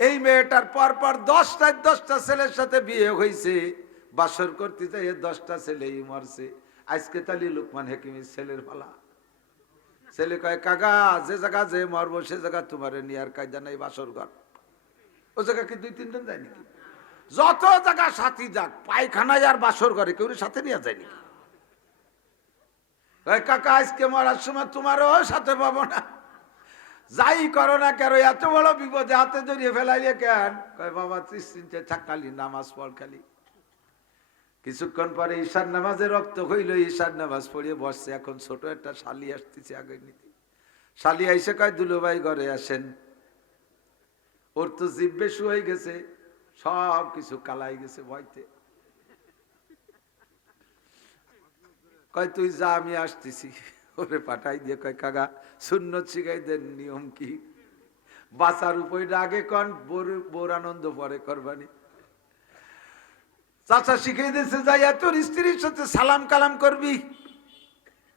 এই মেয়েটার পরপর 10টা ছেলের সাথে বিয়ে হয়েছে, বাসর করতে চাই 10টা ছেলেই মরছে। আজকে তালি লুকমান হাকিমের ছেলের পালা। ছেলে কয় কাকা যে জায়গা যে মরবো সে জায়গা তোমার নিয়ার কায়দা নাই, বাসর ঘর। ও জায়গা কি 2-3 জন যায় নাকি? যত জায়গা সাথী যাক, পায়খানায় আর বাসর ঘরে কেউ সাথে নিয়ে যায় নাকি? কাকা আজকে মরার সময় তোমারও সাথে পাবো না, যাই করো না কেন, এত বড় বিপদে হাতে জড়িয়ে ফেলাইলে কেন? কয় বাবা 30 থাকালি নামাজ পড় খালি। কিছুক্ষণ পরে ঈশার নামাজে রক্ত হইল, ঈশার নামাজ পড়িয়ে বসছে। এখন ছোট একটা শালি আসতেছে আগে নিতে। শালি আইসে কয় দুলো ভাই ঘরে আসেন। ওর তো জিব্বে শুয়ে গেছে, সব কিছু কালাই গেছে ভয়তে। কয় তুই যা আমি আসতেছি। ওরে পাঠাই দিয়ে কয় কাকা সুন্নত শিখাই দেন, নিয়ম কি? বাঁচার উপায়টা আগে কন, বোর আনন্দ পরে করবানি। চাচা শিখিয়ে দিয়েছে, যাইয়া তোর স্ত্রীর সাথে সালাম কালাম করবি,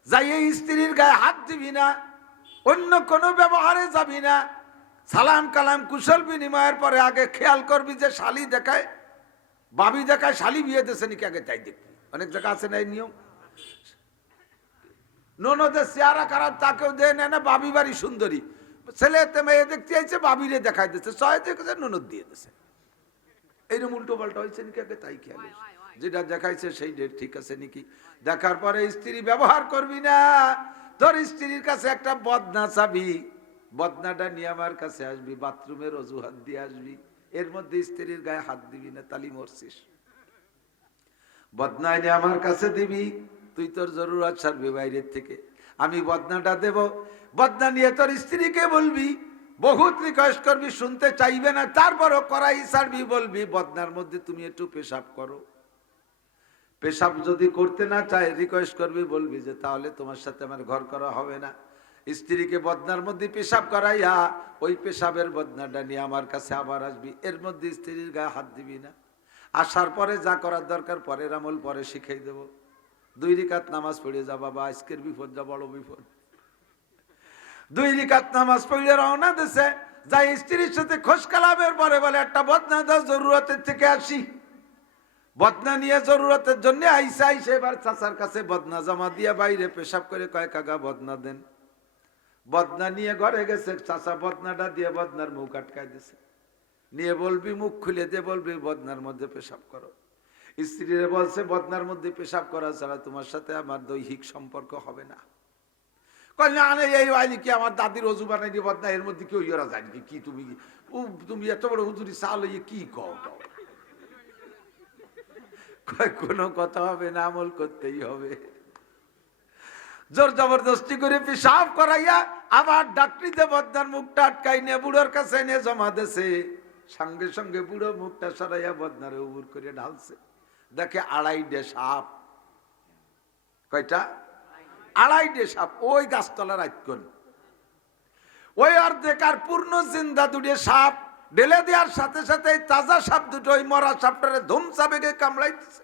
যাইয়া স্ত্রীর গায়ে হাত দিবি না, অন্য কোনো ব্যবহারে যাবি না। সালাম কালাম কুশল বিনিময়ের পরে আগে খেয়াল করবি যে শালি দেখায় বাবি দেখায় শালি বিয়ে দেশে নাকি, আগে তাই দেখবি। অনেক জায়গা আছে না এই নিয়ম। ননদের চেহারা খারাপ তাকেও দেয় না, বাবি বাড়ি সুন্দরী, ছেলেতে মেয়ে দেখতে চাইছে, বাবিরে দেখাই দিচ্ছে, ছয় দেখেছে ননদ দিয়ে দিছে। এইরকম উল্টো পাল্টা হয়েছে নাকি, আগে তাই খেয়াল। যেটা দেখাইছে সেই ডেট ঠিক আছে নাকি দেখার পরে স্ত্রী ব্যবহার করবি না। তোর স্ত্রীর কাছে একটা বদনা চাবি, বদনাটা নিয়ে আমার কাছে আসবি, বাথরুমের অজুহাত দিয়ে আসবি, এর মধ্যে স্ত্রীর গায়ে হাত দিবি না, তালি মরছিস। বদনা নিয়ে আমার কাছে দিবি, তুই তোর জরুরত সারবি বাইরের থেকে, আমি বদনাটা দেব। বদনা নিয়ে তোর স্ত্রীকে বলবি, বহুত রিকোয়েস্ট করবি, শুনতে চাইবে না, তারপরও করাই সারবি, বলবি বদনার মধ্যে তুমি একটু পেশাব করো। পেশাব যদি করতে না চায় রিকোয়েস্ট করবি, বলবি যে তাহলে তোমার সাথে আমার ঘর করা হবে না। স্ত্রীকে বদনার মধ্যে পেশাব করাইয়া ওই পেশাবের বদনাটা নিয়ে আমার কাছে আবার আসবি, এর মধ্যে স্ত্রীর গায়ে হাত দিবি না। আসার পরে যা করার দরকার পরের আমল পরে শিখাই দেব। 2 রাকাত নামাজ পড়ে যা বাবা, আজকের বিপদ যা বড় বিপদ। 2 রাকাত নামাজ পড়ে রওনা দিছে, যাই স্ত্রীর সাথে খোঁজ কালামের পরে বলে একটা বদনা দাও, জরুরতের থেকে আসি। বদনা নিয়ে জরুরতের জন্য আইসা আইসে এবার চাচার কাছে বদনা জমা দিয়ে বাইরে পেশাব করে কয় কাকা বদনা দেন। বদনা নিয়ে ঘরে গেছে, চাচা বদনাটা দিয়ে বদনার মুখ আটকাই দিছে। নিয়ে বলবি, মুখ খুলে দিয়ে বলবি বদনার মধ্যে পেশাব করো। স্ত্রীরে বলছে বদনার মধ্যে পেশাব করা ছাড়া তোমার সাথে আমার দৈহিক সম্পর্ক হবে না। কয় না এই আইলি কি আমার দাদির অজু বানাই বদনা, এর মধ্যে কেউ ইরা জানি কি? তুমি এত বড় হুজুরি চাল কি কও? কোনো কথা হবে না, আমল করতেই হবে। জোর জবরদস্তি করে পেশাব করাইয়া আবার ডাক্তারিতে বদনার মুখটা আটকাই নিয়ে বুড়োর কাছে এনে জমা দেছে। সঙ্গে সঙ্গে বুড়ো মুখটা সরাইয়া বদনারে উবুর করে ঢালছে, দেখে 2.5 সাপ। কয়টা? 2.5 সাপ। ওই গাছতলার আইকন ওই অর্ধেক আর পূর্ণ জিন্দা 2 সাপ ঢেলে দেওয়ার সাথে সাথে তাজা সাপ দুটো ওই মরা সাপটারে ধুমসা বেগে কামড়াইতেছে।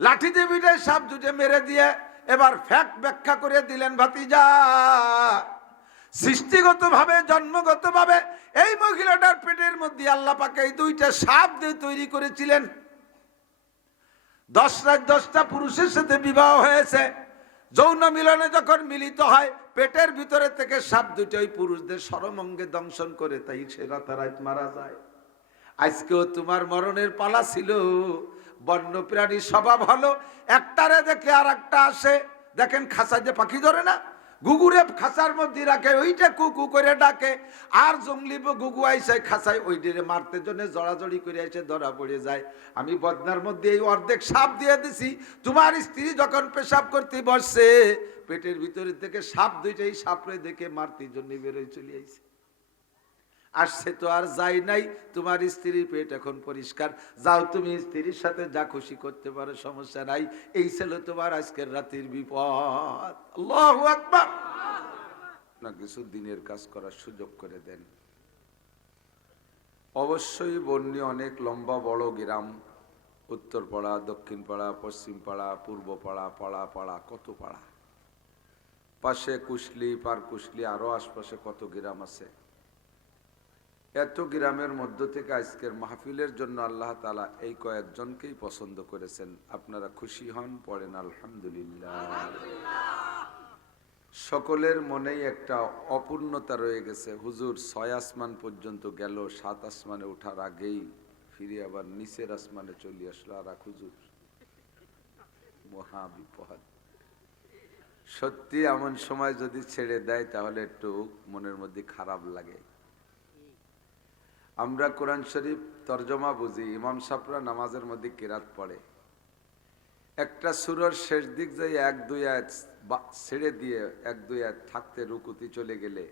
লাঠি দিয়ে বিটে সাপ দুটো মেরে দিয়ে এবার ফ্যাক্ট ব্যাখ্যা করে দিলেন, ভাতিজা সৃষ্টিগত ভাবে জন্মগত ভাবে এই মহিলাটার পেটের মধ্যে আল্লাহ পাক এই 2টা সাপ দিয়ে তৈরি করেছিলেন। 10টা পুরুষের সাথে বিবাহ হয়েছে, যৌন মিলনে যখন মিলিত হয় পেটের ভিতরে থেকে সাপ দুটো ওই পুরুষদের সরমঙ্গে দংশন করে, তাই সে রাতারাত মারা যায়। আজকেও তোমার মরণের পালা ছিল। বন্য প্রাণীর স্বভাব হলো একটারে দেখে আর একটা আসে। দেখেন খাঁচা যে পাখি ধরে না, গুগুরে খাঁচার মধ্যে রাখে, ওইটা কুকু করে ডাকে, আর জঙ্গলি গুগু আইসে খাঁচায় ওইটারে মারতে জন্য জড়াজড়ি করে এসে ধরা পড়ে যায়। আমি বদনার মধ্যে এই অর্ধেক সাপ দিয়ে দিছি। তোমার স্ত্রী যখন পেশাব করতে বসছে পেটের ভিতরে থেকে সাপ দুইটাই সাপরে দেখে মারতে জন্য বেরোয় চলে আইছে। আসছে তো আর যাই নাই, তোমার স্ত্রীর পেট এখন পরিষ্কার, যাও তুমি স্ত্রীর সাথে যা খুশি করতে পারো, সমস্যা নাই। এই ছিল তোমার আজকের রাতের বিপদ। আল্লাহু আকবার। না কিছু দিনের কাজ করার সুযোগ করে দেন। অবশ্যই বন্যী অনেক লম্বা বড় গ্রাম, উত্তর পাড়া, দক্ষিণ পাড়া, পশ্চিম পাড়া, পূর্ব পাড়া, পাড়া পাড়া, কত পাড়া, পাশে কুশলি, পার কুশলি, আরো আশপাশে কত গ্রাম আছে। এত গ্রামের মধ্য থেকে আজকের মাহফিলের জন্য আল্লাহ তাআলা এই কয়েকজনকেই পছন্দ করেছেন। আপনারা খুশি হন, পড়েন আলহামদুলিল্লাহ। সকলের মনেই একটা অপূর্ণতা রয়ে গেছে। হুজুর 6 আসমান পর্যন্ত গেল, 7 আসমানে ওঠার আগেই ফিরে আবার নিচের আসমানে চলে আসলো। আর হুজুর মহা বিপদ। সত্যি এমন সময় যদি ছেড়ে দেয় তাহলে একটু মনের মধ্যে খারাপ লাগে। আমরা কোরআন শরীফ তর্জমা বুঝি, ইমাম সাহেবরা নামাজের মধ্যে কিরাত পড়ে, একটা সূরার শেষ দিক যাই 1-2 আয়াত ছেড়ে দিয়ে 1-2 আয়াত থাকতে রুকুতি চলে গেলে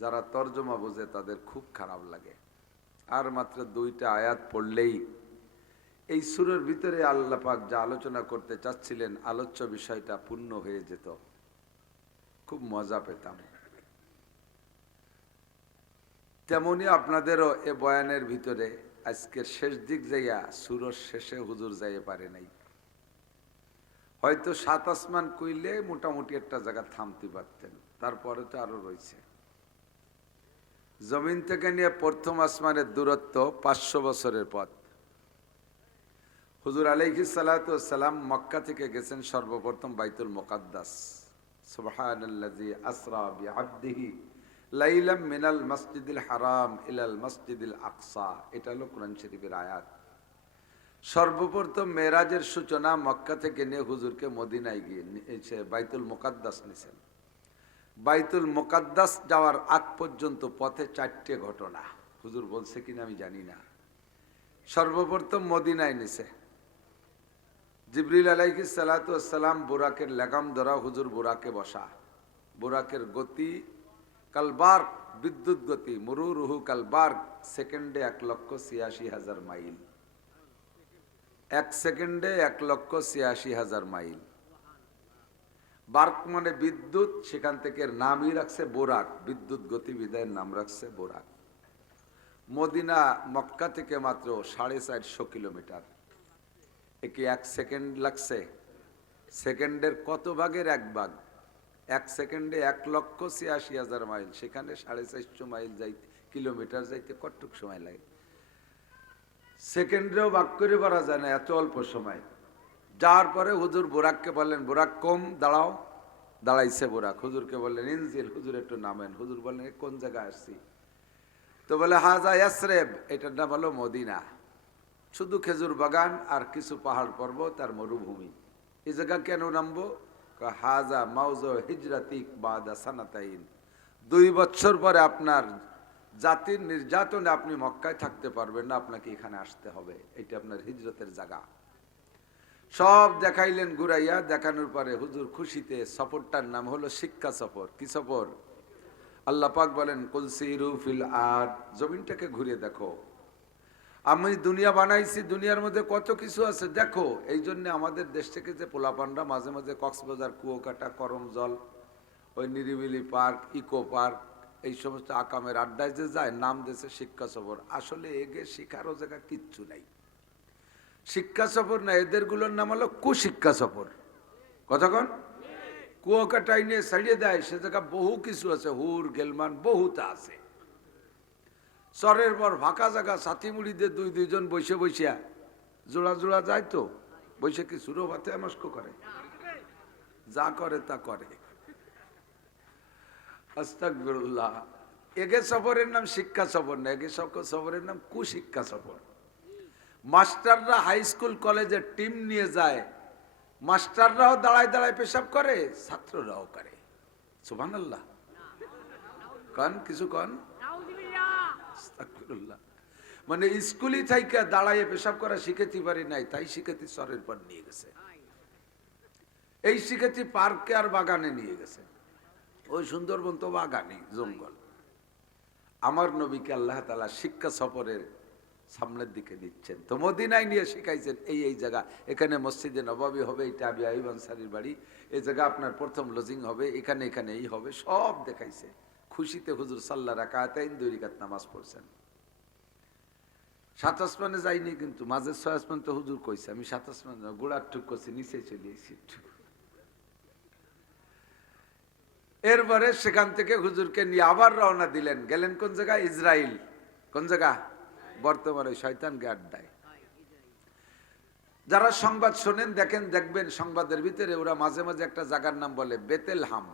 যারা তর্জমা বোঝে তাদের খুব খারাপ লাগে। আর মাত্র 2টা আয়াত পড়লেই এই সূরার ভিতরে আল্লাহ পাক যা আলোচনা করতে চাচ্ছিলেন আলোচ্য বিষয়টা পূর্ণ হয়ে যেত, খুব মজা পেতাম। তেমনি আপনাদেরও এ বয়ানের ভিতরে আজকের শেষ দিক যাইয়া সূরার শেষে হুজুর যাইয়ে পারে নাই। হয়তো 7 আসমান কইলে মোটামুটি একটা জায়গা থামতে পারতেন, তারপরে তো আরো রয়েছে। জমিন থেকে নিয়ে প্রথম আসমানের দূরত্ব 500 বছরের পথ। হুজুর আলাইহিস সালাতু ওয়াস সালাম মক্কা থেকে গেছেন সর্বপ্রথম বাইতুল মুকাদ্দাস। সুবহানাল্লাযী আসরা বিআবদিহি লাইলাম মিনাল মসজিদিল হারাম ইলাল মসজিদিল আকসা। এটা হলো কোরআন শরীফের আয়াত। সর্বপ্রথম মেরাজের সূচনা মক্কা থেকে নিয়ে হুজুরকে মদিনায় গিয়ে বাইতুল মুকাদ্দাস নিছেন। বাইতুল মুকাদ্দাস যাওয়ার আগ পর্যন্ত পথে 4টে ঘটনা, হুজুর বলছে কিনা আমি জানি না। সর্বপ্রথম মদিনায় নিছে, জিবরিল আলাইহিস সালাতু ওয়াস সালাম বুরাকের লাগাম ধরা, হুজুর বুরাকে বসা। বুরাকের গতি কালবার, বিদ্যুৎ গতি, মুরুরুহু কালবার, সেকেন্ডে 1,86,000 মাইল। 1 সেকেন্ডে 1,86,000 মাইল। বার্ক মানে বিদ্যুৎ, সেখান থেকে নামই রাখছে বোরাক, বিদ্যুৎ গতিবিধায়ের নাম রাখছে বোরাক। মদিনা মক্কা থেকে মাত্র 450 কিলোমিটার। একে 1 সেকেন্ড লাগছে? সেকেন্ডের কত ভাগের 1 ভাগ? 1 সেকেন্ডে 1,86,000 মাইল, সেখানে 450 মাইল যাইতে, কিলোমিটার যাইতে কতটুক সময় লাগে? সেকেন্ডেও ভাগ করে করা যায় না, এত অল্প সময়। যার পরে হুজুর বুরাককে বললেন, বুরাক কম, দাঁড়াও। দাঁড়াইছে বুরাক। হুজুরকে বললেন ইনজিল, হুজুর একটু নামেন। হুজুর বললেন কোন জায়গায় আসছি? তো বলে হাজা ইয়াসরেব, এটার নাম হলো মদিনা। শুধু খেজুর বাগান আর কিছু পাহাড় পর্বত আর মরুভূমি। এই জায়গা কেন নামবো? হাজা মাউজ হিজরাতিক বাদা সানাতাইন, 2 বছর পরে আপনার জাতির নির্যাতনে আপনি মক্কায় থাকতে পারবেন না, আপনাকে এখানে আসতে হবে, এটা আপনার হিজরতের জায়গা। সব দেখাইলেন ঘুরাইয়া। দেখানোর পরে হুজুর খুশিতে, সফরটার নাম হলো শিক্ষা সফর। কি সফর? আল্লাহ পাক বলেন কুল সিরু ফিল আরদ, জমিনটাকে ঘুরে দেখো। আমি দুনিয়া বানাইছি, দুনিয়ার মধ্যে কত কিছু আছে দেখো। এই জন্য আমাদের দেশ থেকে যে পোলাপানরা মাঝে মাঝে কক্সবাজার, কুয়াকাটা, করমজল, ওই নিরিবিলি পার্ক, ইকো পার্ক, এই সমস্ত আকামের আড্ডায় যে যায়, নাম দিয়েছে শিক্ষা সফর। আসলে এগে শিখারও জায়গা কিচ্ছু নাই। শিক্ষা সফর না, এদেরগুলোর নাম হলো কুশিক্ষা সফর। কতক্ষণ কুয়াকাটাই নিয়ে ছাড়িয়ে দেয়, সে জায়গা বহু কিছু আছে, হুর গেলমান বহুতা আছে। চরের পর ফাঁকা জায়গা, সাথী মুড়িদের 2-2 বসে বসিয়া জোড়া জোড়া যায়, তো বসে কি সুরো ভাতে নষ্ট করে, যা করে তা করে। আস্তাগফিরুল্লাহ। এগে সফরের নাম শিক্ষা সফর না, এগে সফরের নাম কুশিক্ষা সফর। মাস্টাররা হাই স্কুল কলেজে টিম নিয়ে যায়, মাস্টাররাও দাঁড়ায় দাঁড়ায় পেশাব করে, ছাত্ররাও করে। সুবহানাল্লাহ। কন কিছু কন। মানে স্কুলই থেকে দাঁড়াইয়ে পেশাব করা শিখেতে পারি নাই, তাই শিখেতে চরের পর নিয়ে গেছে। এই শিখেতে পার্কে আর বাগানে নিয়ে গেছে। ওই সুন্দরবন তো বাগানি জঙ্গল। আমার নবীকে আল্লাহ তাআলা শিক্ষা সফরের সামনের দিকে দিচ্ছেন। তো মদিনায় নিয়ে শিখাইছেন এই এই জায়গা, এখানে মসজিদে নববী হবে, এটা আবি আইয়ুব আনসারীর বাড়ি, এই জায়গা আপনার প্রথম লজিং হবে, এখানে এখানে এই হবে, সব দেখাইছে। খুশিতে হুজুর সাল্লাল্লাহু রাকাতাইন 2 রাকাত নামাজ পড়ছেন। 7 আসমানে যাইনি, কিন্তু মাঝের 6 আসমান তো হুজুর কইছে। আমি 7 আসমান গোড়ার টুক করছি, নিচে চলে এসেছি। এরপরে সেখান থেকে হুজুরকে নিয়ে আবার রওনা দিলেন। গেলেন কোন জায়গায়? ইসরাইল। কোন জায়গা? বর্তমানে শয়তানকে আড্ডায়। যারা সংবাদ শোনেন দেখেন, দেখবেন সংবাদের ভিতরে ওরা মাঝে মাঝে একটা জায়গার নাম বলে বেতেলহাম,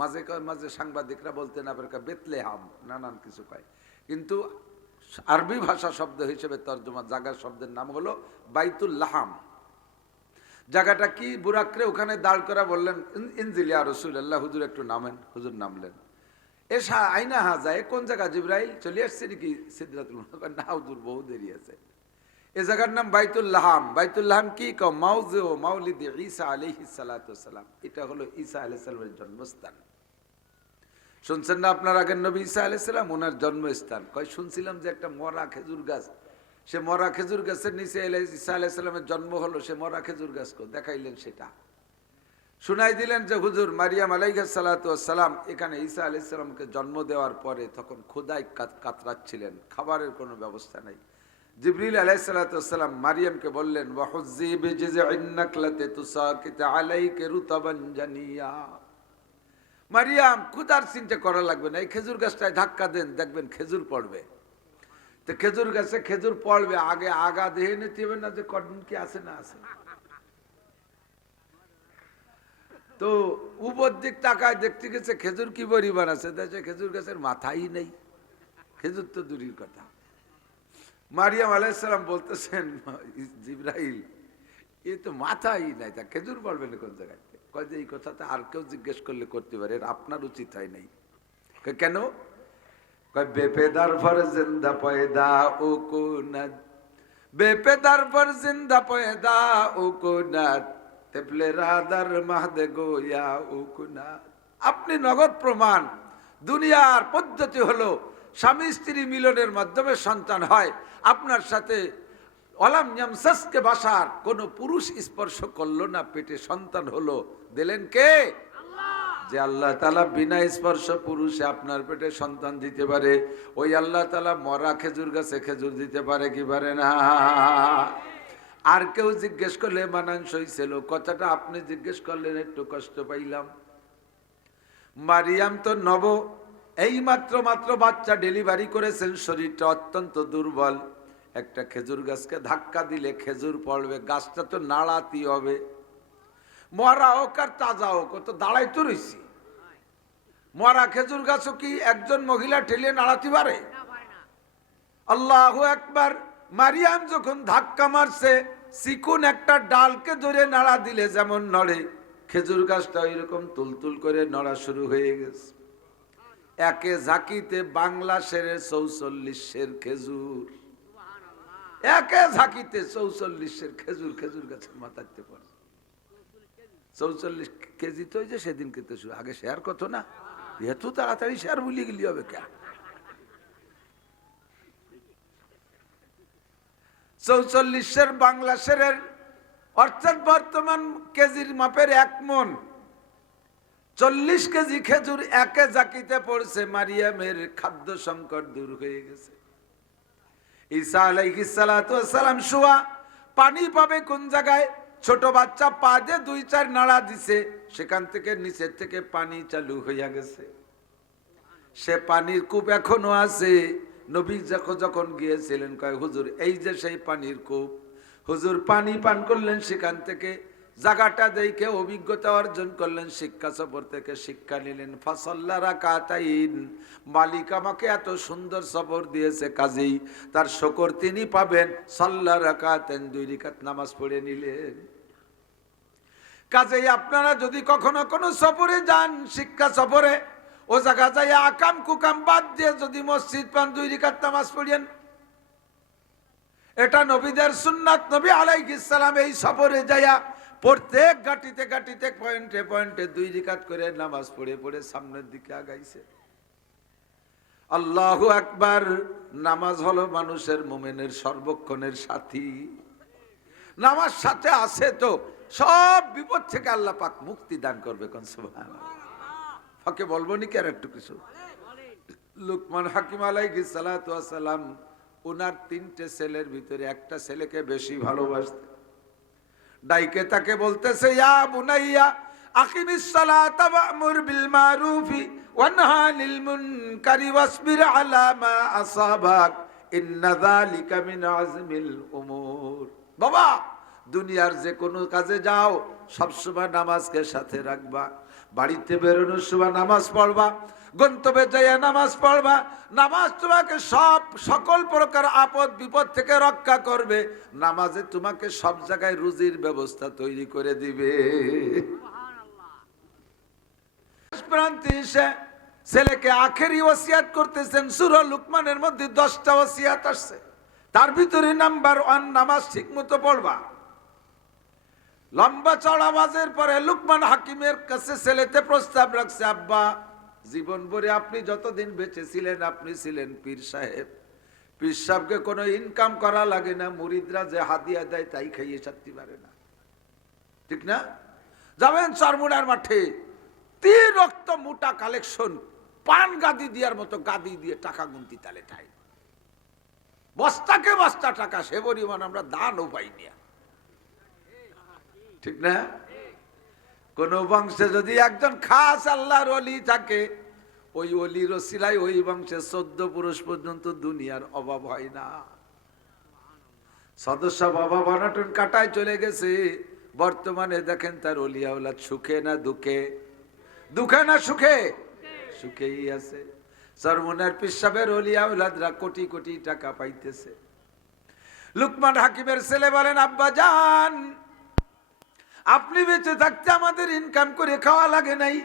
মাঝে মাঝে সাংবাদিকরা বলতে না পারে বেতলেহাম, নানান কিছু কয়, কিন্তু আরবি ভাষা শব্দ হিসেবে তর্জমা জায়গার শব্দের নাম হলো বাইতুল লাহাম। জায়গাটা কি? বুরাকরে ওখানে দাঁড় করা বললেন ইনজিলিয়া রাসূলুল্লাহ, হুজুর একটু নামেন। হুজুর নামলেন। এসা আইনা যায় কোন জায়গা? জিবরাইল চলে আসছে নাকি সিদরাতুল মুনতাহা? না হুজুর, বহু দেরি আছে। এই জায়গার নাম বাইতুল লাহাম। বাইতুল লাহাম কি? মাউযিউ মাউলিদি ঈসা আলাইহিস সালাতু ওয়াস সালাম। এটা হলো ঈসা আলাইহিস সালামের জন্মস্থান। শুনছেন না আপনার আগের নবী ঈসা আলাইহিস সালাম, ওনার জন্মস্থান। কয় শুনছিলাম যে একটা মরা খেজুর গাছ, সে মরা খেজুর গাছের নিচে ঈসা আলাইহিস সালামের জন্ম হলো। সে মরা খেজুর গাছকে দেখাইলেন, সেটা শুনাই দিলেন যে হুজুর মারিয়াম আলাইহিস সালাতু ওয়াস সালাম এখানে ঈসা আলাইহিস সালামকে জন্ম দেওয়ার পরে তখন ক্ষুধায় কাতরাচ্ছিলেন, খাবারের কোনো ব্যবস্থা নাই। জিবরিল আলাইহিস সালাতু ওয়াস সালাম মারিয়ামকে বললেন ওয়াহুজ্জি বিজিযইন নাকলাতি তুসাকিত আলাইকা রুতাবান জানিয়া। মারিয়াম, ক্ষুধার চিন্তা করা লাগবে না, এই খেজুর গাছটায় ধাক্কা দেন, দেখবেন খেজুর পড়বে। তো খেজুর গাছে খেজুর পড়বে, আগে আগা দেহে নিতে হবে না যে কর্ন কি আছে না আছে। তো উপর দিক তাকায় দেখতে গেছে খেজুর কি পরিমাণ আছে, দেখছে খেজুর গাছের মাথাই নেই, খেজুর তো দূরের কথা। মারিয়াম আলাইহিস সালাম বলতেছেন জিবরাইল, এ তো মাথাই নাই, তা খেজুর পড়বে না কোন জায়গায়? কয় যে এই কথাটা আর কেউ জিজ্ঞেস করলে করতে পারে, আপনার উচিত হয় নাই। কেন? কয় বেপেদার পর জিন্দা পয়দা ও কুনাত, বেপেদার পর জিন্দা পয়দা ও কুনাত, তেপলে রাদার মাহদে গোয়া ও কুনাত। আপনি নগদ প্রমাণ। দুনিয়ার পদ্ধতি হলো স্বামী স্ত্রী মিলনের মাধ্যমে সন্তান হয়। আপনার সাথে ওয়ালাম ইয়ামসাসকে বাসার কোন পুরুষ স্পর্শ করলো না, পেটে সন্তান হলো, দিলেন কে? যে আল্লাহ তাআলা বিনা স্পর্শ পুরুষে আপনার পেটে সন্তান দিতে পারে, ওই আল্লাহ তাআলা মরা খেজুর গাছে খেজুর দিতে পারে কি পারে না? আর কেউ জিজ্ঞেস করলে মানানসই ছিল, কথাটা আপনি জিজ্ঞেস করলেন একটু কষ্ট পাইলাম। মারিয়াম তো নব, এই মাত্র বাচ্চা ডেলিভারি করেছেন, শরীরটা অত্যন্ত দুর্বল। একটা খেজুর গাছকে ধাক্কা দিলে খেজুর পড়বে, গাছটা তো নাড়াতে হবে, মরা হোক আর তাজা হোক, ও তো দাঁড়াই তো রয়েছি। মরা খেজুর গাছও কি একজন মহিলা ঠেলে নাড়াতে পারে? আল্লাহু আকবার। মারিয়াম যখন ধাক্কা মারছে, চিকুন একটা ডালকে ধরে নাড়া দিলে যেমন নড়ে, খেজুর গাছটা এরকম তুলতুল করে নড়া শুরু হয়ে গেছে। একে ঝাঁকিতে বাংলা সেরের ৪৪ সের খেজুর, একে ঝাঁকিতে ৪৪ সের খেজুর খেজুর গাছের মাথাতে পড়ে। ৪৪ কেজি তো যে সেদিন খেতে শুরু, আগে শেয়ার কত না, এত তাড়াতাড়ি শেয়ার ভুলিয়ে গেলি হবে কে? ৪৪ সের বাংলা সেরের অর্থাৎ বর্তমান কেজির মাপের ১ মণ, ৪০ কেজি খেজুর একে জাকিতে পড়ছে। মারিয়ামের খাদ্য সংকট দূর হয়ে গেছে। ঈসা আলাইহিস সালাতু ওয়াস সালাম শুয়া, পানি পাবে কোন জায়গায়? ছোট বাচ্চা পা দিয়ে ২-৪ নাড়া দিছে, সেখান থেকে নিচের থেকে পানি চালু হইয়া গেছে। সে পানির কূপ এখনো আছে। নবী যখন গিয়েছিলেন কয় হুজুর এই যে সেই পানির কূপ। হুজুর পানি পান করলেন, সেখান থেকে জায়গাটা দেখে অভিজ্ঞতা অর্জন করলেন, শিক্ষা সফর থেকে শিক্ষা নিলেন। ফাসাল্লা রাকাতাইন, মালিক আমাকে এত সুন্দর সফর দিয়েছে, কাজেই তার শুকর তিনি পাবেন। সাল্লা রাকাতাইন, 2 রাকাত নামাজ পড়ে নিলেন। কাজেই আপনারা যদি কখনো কোনো সফরে যান, শিক্ষা সফরে, ও জায়গা যাই আকাম কুকাম বাদ দিয়ে যদি মসজিদ পান, 2 রাকাত নামাজ পড়েন। এটা নবীদের সুন্নাত। নবী আলাইহিস সালাম এই সফরে যাইয়া প্রত্যেক গাটিতে গাটিতে পয়েন্টে পয়েন্টে 2 রাকাত করে নামাজ পড়ে পড়ে সামনের দিকে আগাইছে। আল্লাহু আকবার। নামাজ হলো মানুষের মুমিনের সর্বক্ষণের সাথী। নামাজ সাথে আছে তো সব বিপদ থেকে আল্লাহ পাক মুক্তি দান করবে। কোন সুবহানাল্লাহ। ফাঁকে বলবো নি কি আর একটু কিছু? লুকমান হাকিম আলাইহিস সালাতু ওয়াস সালাম ওনার 3টে ছেলের ভিতরে একটা ছেলেকে বেশি ভালোবাসতেন। ডাইকে তাকে বলতেছে ইয়া বুনাইয়া আকিমিস সালাতা ওয়া'মুর বিল মারুফি ওয়ানহা আনিল মুনকারি ওয়াসবির আলা মা আসাবাক। ইন্না যালিকা মিন আযমিল উমুর। বাবা, দুনিয়ার যে কোনো কাজে যাও সবসময় নামাজকে সাথে রাখবা। বাড়িতে বেরোনোর সময় নামাজ পড়বা, গন্তব্যে যাইয়া নামাজ পড়বা। নামাজ তোমাকে সকল প্রকার আপদ বিপদ থেকে রক্ষা করবে। নামাজে তোমাকে সব জায়গায় রুজির ব্যবস্থা তৈরি করে দিবে। ছেলেকে আখেরি ওসিয়াত করতেছেন। সূরা লুকমানের মধ্যে 10টা ওসিয়াত আসছে, তার ভিতরে নাম্বার 1 নামাজ ঠিক মতো পড়বা। লম্বা চড়া ওয়াজের পরে লুকমান হাকিমের কাছে ছেলেতে প্রস্তাব রাখছে, আব্বা জীবন ভরে আপনি যতদিন বেঁচে ছিলেন আপনি ছিলেন পীর সাহেব। পীর সাহেবকে কোনো ইনকাম করা লাগে না, মুরিদরা যে হাদিয়া দেয় তাই খাইয়ে ছাড়তে পারে না, ঠিক না? যাবেন চরমুনার মাঠে 3 রক্ত মোটা কালেকশন, পান গাদি দিয়ার মতো গাদি দিয়ে টাকা গুনতি তালে ঠাই, বস্তাকে বস্তা টাকা, সে পরিমাণ আমরা দানও পাইনি, ঠিক না? কোন বংশে যদি একজন খাস আল্লাহর ওলি থাকে, ওই ওলির ওসিলায় ওই বংশে 14 পুরুষ পর্যন্ত দুনিয়ার অভাব হয় না। সদস্য বাবা বানাটন কাটায় চলে গেছে, বর্তমানে দেখেন তার ওলিয়া ওলাদ সুখে না দুঃখে? দুঃখে না সুখে? সুখেই আছে। চরমুনার পীর সাহেবের ওলিয়া ওলাদরা কোটি কোটি টাকা পাইতেছে। লুকমান হাকিমের ছেলে বলেন, আব্বা জান আপনি বেঁচে থাকতে আমাদের ইনকাম করে খাওয়া লাগে নাই,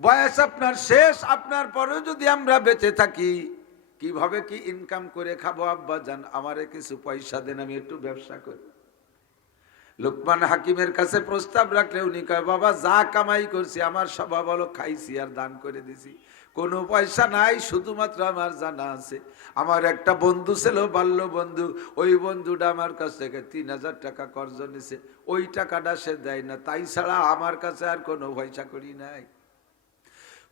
বয়স আপনার শেষ, আপনার পরেও যদি আমরা বেঁচে থাকি কিভাবে কি ইনকাম করে খাবো? আব্বা জান আমারে কিছু পয়সা দেন, আমি একটু ব্যবসা করি। লুকমান হাকিমের কাছে প্রস্তাব রাখলে উনি কয়, বাবা যা কামাই করছি আমার স্বভাব হলো খাইছি আর দান করে দিছি, কোনো পয়সা নাই, শুধুমাত্র আমার জানা আছে আমার একটা বন্ধু ছিল বাল্য বন্ধু, ওই বন্ধুটা আমার কাছ থেকে 3000 টাকা কর্জ নিছে, ওই টাকাটা সে দেয় না, তাই ছাড়া আমার কাছে আর কোনো পয়সা করি নাই।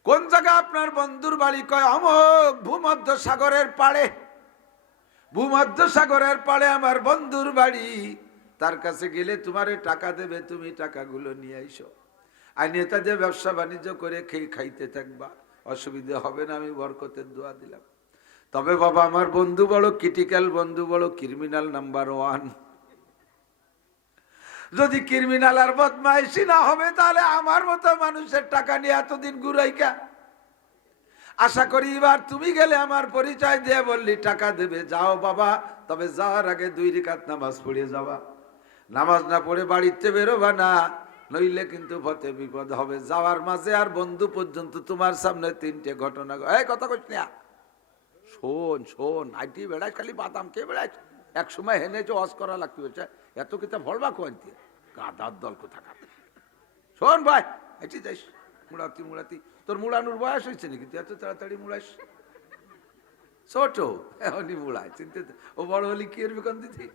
কোন জায়গা আপনার বন্ধুর বাড়ি? কয় অমুক ভূমধ্য সাগরের পাড়ে। ভূমধ্য সাগরের পাড়ে আমার বন্ধুর বাড়ি, তার কাছে গেলে তোমারে টাকা দেবে, তুমি টাকাগুলো নিয়ে আইসো, আর নেতা যে ব্যবসা বাণিজ্য করে খেয়ে খাইতে থাকবা, অসুবিধা হবে না, আমি বরকতের দোয়া দিলাম। তবে বাবা আমার বন্ধু বড় ক্রিটিক্যাল, বন্ধু বড় ক্রিমিনাল নাম্বার 1। যদি ক্রিমিনাল আর বদমাইশি না হবে তাহলে আমার মতো মানুষের টাকা নিয়ে এতদিন ঘুরাইকা। আশা করি এবার তুমি গেলে আমার পরিচয় দিয়ে বললি টাকা দেবে, যাও বাবা, তবে যাওয়ার আগে 2 রাকাত নামাজ পড়ে যাবা। নামাজ না পড়ে বাড়িতে বেরোবা না, নইলে কিন্তু পথে বিপদ হবে। যাওয়ার মাঝে আর বন্ধু পর্যন্ত তোমার সামনে 3টে ঘটনা। এই কথা কইস না, শোন শোন, আইটি বেড়াইস খালি বাদাম কে বেড়াইস, এক সময় হেনে যে অস করা লাগতে হচ্ছে, এত কিতা ভরবা কোয়ান্তি গাদার দল কোথাকা। শোন ভাই, এটি যাইস মুড়াতি মুড়াতি, তোর মুড়ানোর বয়স হয়েছে নাকি? তুই এত তাড়াতাড়ি মুড়াইস? ছোট এখনই মুড়ায়, চিনতে ও বড় হলি কি এর বিকন দিতি?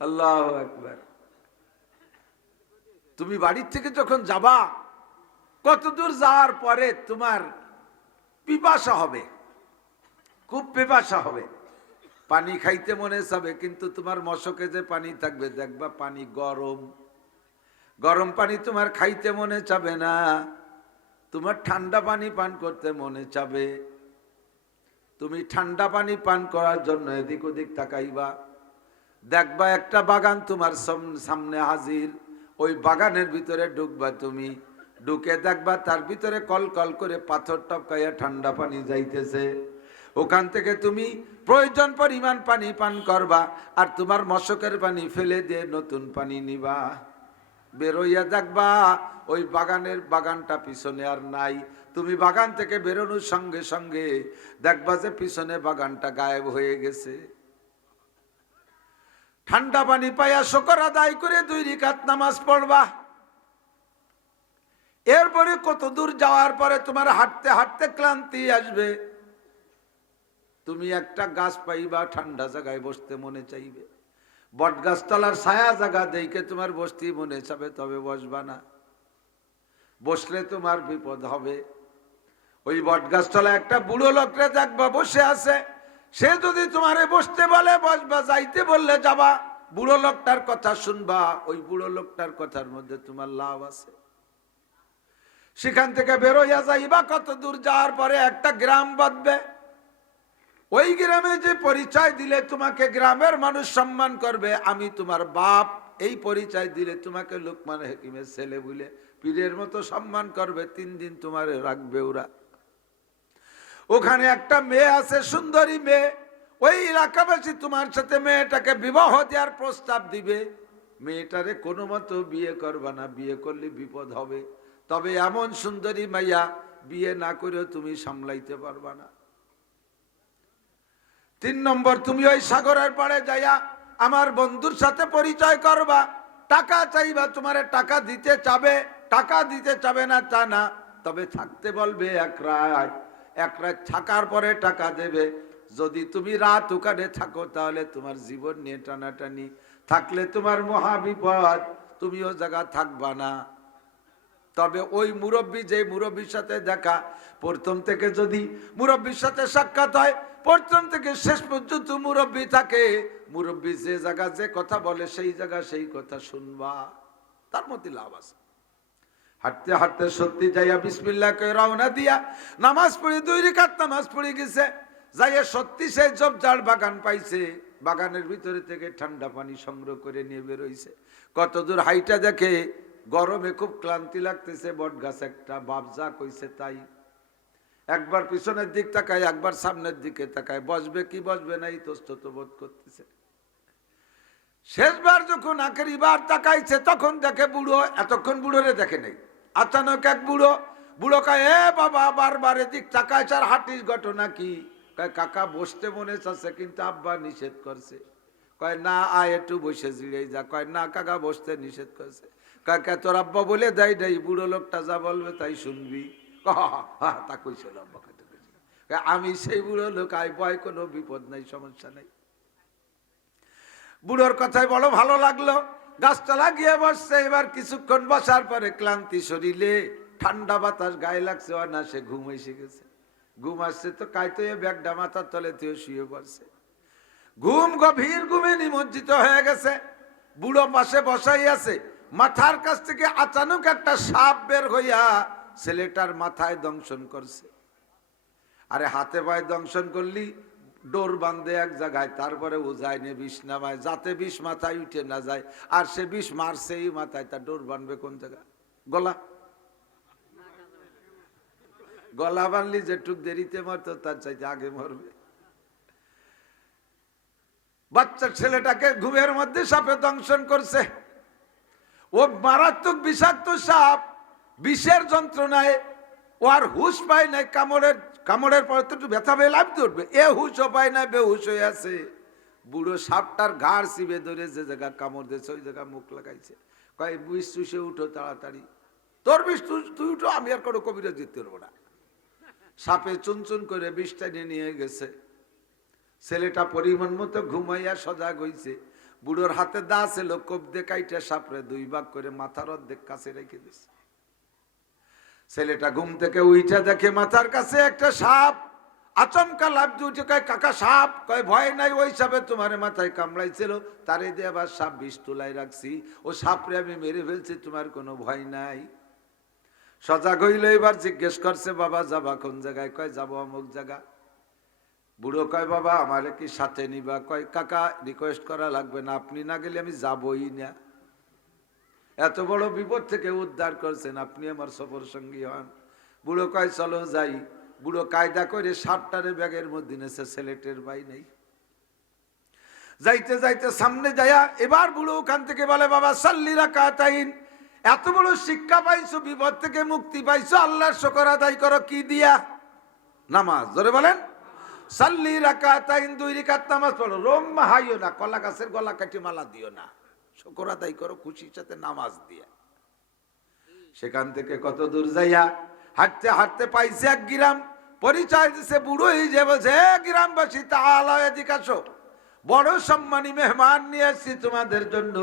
আল্লাহু আকবার। তুমি বাড়ির থেকে যখন যাবা, কত দূর যাওয়ার পরে তোমার পিপাসা হবে, খুব পিপাসা হবে, পানি খাইতে মনে চাবে, কিন্তু তোমার মশকে যে পানি থাকবে দেখবা পানি গরম, গরম পানি তোমার খাইতে মনে চাবে না, তোমার ঠান্ডা পানি পান করতে মনে চাবে। তুমি ঠান্ডা পানি পান করার জন্য এদিক ওদিক তাকাইবা, দেখবা একটা বাগান তোমার সামনে হাজির, ওই বাগানের ভিতরে ঢুকবা, তুমি ঢুকে দেখবা তার ভিতরে কল কল করে পাথর টপকাইয়া ঠান্ডা পানি যাইতেছে, ওখান থেকে তুমি প্রয়োজন পরিমাণ পানি পান করবা, আর তোমার মশকের পানি ফেলে দিয়ে নতুন পানি নিবা। বেরোইয়া দেখবা ওই বাগানটা পিছনে আর নাই, তুমি বাগান থেকে বেরোনোর সঙ্গে সঙ্গে দেখবা যে পিছনে বাগানটা গায়েব হয়ে গেছে। ঠান্ডা পানি পাইয়া শুকর আদায় করে 2 রাকাত নামাজ পড়বা। এরপরে কত দূর যাওয়ার পরে তোমার হাঁটতে হাঁটতে ক্লান্তি আসবে, তুমি একটা গাছ পাইবা, ঠান্ডা জায়গায় বসতে মনে চাইবে, বট গাছতলার ছায়া জায়গা দেখে তোমার বসতে মনে চাবে, তবে বসবা না, বসলে তোমার বিপদ হবে। ওই বট গাছতলা একটা বুড়ো লোকরে দেখবা বসে আছে, সে যদি তোমারে বসতে বলে বসবা, যাইতে বললে যাবা, বুড়ো লোকটার কথা শুনবা, ওই বুড়ো লোকটার কথার মধ্যে তোমার লাভ আছে। সেখান থেকে বেরোইয়া যাইবা, কত দূর যাওয়ার পরে একটা গ্রাম বাঁধবে, ওই গ্রামে যে পরিচয় দিলে তোমাকে গ্রামের মানুষ সম্মান করবে, আমি তোমার বাপ, এই পরিচয় দিলে তোমাকে লোকমান হাকিমের ছেলে বলে পীরের মতো সম্মান করবে, 3 দিন তোমার রাখবে ওরা। ওখানে একটা মেয়ে আছে, সুন্দরী মেয়ে, ওই এলাকাবাসী তোমার সাথে মেয়েটাকে বিবাহ দেওয়ার প্রস্তাব দিবে, মেয়েটারে কোনো মতো বিয়ে করবা না, বিয়ে করলে বিপদ হবে, তবে এমন সুন্দরী মাইয়া বিয়ে না করেও তুমি সামলাইতে পারবা না। 3 নম্বর, তুমি ওই সাগরের পাড়ে যাইয়া আমার বন্ধুর সাথে পরিচয় করবা, টাকা চাইবা, তোমারে টাকা দিতে চাবে, টাকা দিতে চাবে না তা না, তবে থাকতে বলবে এক রাত থাকার পরে টাকা দেবে। যদি তুমি রাত ওখানে থাকো তাহলে তোমার জীবন নিয়ে টানাটানি, থাকলে তোমার মহা বিপদ, তুমিও জায়গা থাকবা না। তবে ওই মুরব্বী, যে মুরব্বীর সাথে দেখা, প্রথম থেকে যদি মুরব্বীর সাথে সাক্ষাৎ হয়, প্রথম থেকে শেষ পর্যন্ত মুরব্বী থাকে, মুরব্বী যে জায়গা যে কথা বলে সেই জায়গা সেই কথা শুনবা, তার মধ্যে লাভ আছে। হাঁটতে হাঁটতে সত্যি যাইয়া বিসমিল্লাহ কই রওনা দিয়া নামাজ পড়ি, 2 রাকাত নামাজ পড়ে গেছে, যাইয়া সত্যি সে জবজার বাগান পাইছে, বাগানের ভিতরে থেকে ঠান্ডা পানি সংগ্রহ করে নিয়ে বেরোইছে। কত দূর হাইটা দেখে গরমে খুব ক্লান্তি লাগতেছে, বট গাছ একটা, বাপ যা কইছে তাই, একবার পিছনের দিক তাকায়, একবার সামনের দিকে তাকায়, বসবে কি বসবে না ইতস্তত বোধ করতেছে। শেষবার যখন আখেরি বার তাকাইছে তখন দেখে বুড়ো, এতক্ষণ বুড়োরে দেখে নেই, আচানক এক বুড়ো কয়, এ বাবা, বারবার এদিক তাকাইছে আর হাঁটিস, ঘটনা কি? কয় কাকা বসতে মনে চাচ্ছে কিন্তু আব্বা নিষেধ করছে। কয় না, আয় একটু বসে জিরে যা। কয় না কাকা, বসতে নিষেধ করছে। কাকা তোর আব্বা বলে দেয় নাই, বুড়ো লোকটা যা বলবে তাই শুনবি। তা কইছিল আব্বা, আমি সেই বুড়ো লোক, আয় ভয়, কোনো বিপদ নাই, সমস্যা নাই। বুড়োর কথায় বড় ভালো লাগলো, গাছটা লাগিয়ে বসছে। এবার কিছুক্ষণ বসার পরে ক্লান্তি শরীরে, ঠান্ডা বাতাস গায়ে লাগছে, না সে ঘুম এসে গেছে। ঘুম আসছে তো কাইতে ব্যাগটা মাথার তলে তুই শুয়ে পড়ছে, ঘুম, গভীর ঘুমে নিমজ্জিত হয়ে গেছে। বুড়ো পাশে বসাই আছে, মাথার কাছ থেকে আচানক একটা সাপ বের হইয়া ছেলেটার মাথায় দংশন করছে। আরে হাতে পায়ে দংশন করলি, ডোর বাঁধে এক জায়গায়, তারপরে ও যায় নে বিষ নামায়, যাতে বিষ মাথায় উঠে না যায়। আর সে বিষ মারছে এই মাথায়, তার ডোর বাঁধবে কোন জায়গায়? গলা বানলি যেটুক দেরিতে মরতো তার চাইতে আগে মরবে। বাচ্চা ছেলেটাকে ঘুমের মধ্যে সাপে দংশন করছে। ও মারাত্মক বিষাক্ত সাপ, বিষের যন্ত্রণায় ও আর হুশ পায় নাই। কামড়ের পরে তো একটু ব্যথা পেয়ে লাভ উঠবে, এ হুশও পায় না, বেহুশ হয়ে আছে। বুড়ো সাপটার ঘাড় চিবে ধরে যে জায়গা কামড় দিয়েছে ওই জায়গা মুখ লাগাইছে। কয় বিষ চুষে উঠো তাড়াতাড়ি, তোর বিষ তুই উঠো, আমি আর কোনো কবিরাজ দিতে পারবো না। সাপে চুনচুন করে বিষটা নিয়ে গেছে। ছেলেটা পরিমাণ মতো ঘুমাইয়া সজাগ হইছে। বুড়োর হাতে দা ছিল, কোপ দিয়ে কাইটা সাপরে 2 ভাগ করে মাথার অর্ধেক কাছে রেখে দিছে। ছেলেটা ঘুম থেকে উইঠা দেখে মাথার কাছে একটা সাপ। আচমকা লাভ দিয়ে উঠে কয় কাকা সাপ। কয় ভয় নাই, ওই সাপে তোমার মাথায় কামড়াইছিল, তারে দিয়ে আবার সাপ বিষ তুলাই রাখছি, ও সাপরে আমি মেরে ফেলছি, তোমার কোনো ভয় নাই। সজাগ হইল, এবার জিজ্ঞেস করছে বাবা যাবা কোন জায়গায়? কয় যাবো অমুক জায়গা। বুড়ো কয় বাবা আমারে কি সাথে নিবা? কয় কাকা রিকোয়েস্ট করা লাগবে না, আপনি না গেলে আমি যাবই না। এত বড় বিপদ থেকে উদ্ধার করছেন, আপনি আমার সফর সঙ্গী হন। বুড়ো কয় চলো যাই। বুড়ো কায়দা করে সাপটারে ব্যাগের মধ্যে নেছে, ছেলেটের ভাই নেই। যাইতে যাইতে সামনে যায়া এবার বুড়ো ওখান থেকে বলে বাবা সাল্লি রাকাতাইন, এত বড় শিক্ষা পাইছো, বিপদ থেকে মুক্তি পাইছো, আল্লাহর শুকর আদায় করো কি দিয়া? নামাজ। জোরে বলেন সাল্লি রাকাতাইন, 2 রাকাত নামাজ পড়ো, রোম হাইও না, কলা গাছের গলা কাটি মালা দিও না, শুকর আদায় করো খুশির সাথে নামাজ দিয়ে। সেখান থেকে কত দূর যাইয়া হাঁটতে হাঁটতে পাইছে এক গ্রাম। পরিচয় দিছে বুড়ো, এই যে বলছে গ্রামবাসী তাআলা এদিকে আসো, বড় সম্মানী মেহমান নিয়ে আসছি তোমাদের জন্য।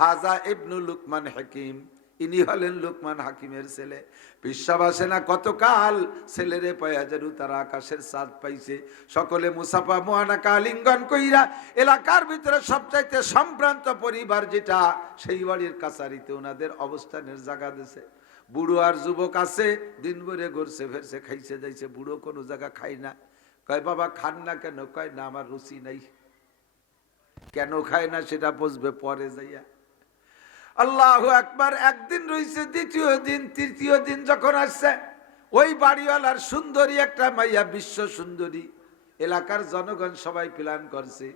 হাজা ইবনু লুকমান হাকিম, ইনি হলেন লুকমান হাকিমের ছেলে। বিশ্বাবাসে না কতকাল ছেলেরে পয়াজেরু তারা আকাশের চাঁদ পাইছে। সকলে মুসাফা মুআনাকা আলিঙ্গন কইরা এলাকার ভিতরে সবচাইতে সম্ভ্রান্ত পরিবার যেটা, সেই বাড়ির কাছারিতে ওনাদের অবস্থানের জায়গা দিছে। বুড়ো আর যুবক আছে, দিন ভরে ঘুরছে ফেরছে, খাইছে যাইছে। বুড়ো কোনো জায়গা খাই না, কয় বাবা খান না কেন? কয় না আমার রুচি নাই। কেন খায় না সেটা বুঝবে পরে যাইয়া। আল্লাহু আকবার। একদিন রইছে, দ্বিতীয় দিন, তৃতীয় দিন যখন আসছে, ওই বাড়িওয়ালার সুন্দরী একটা মাইয়া, বিশ্ব সুন্দরী। এলাকার জনগণ সবাই প্ল্যান করছে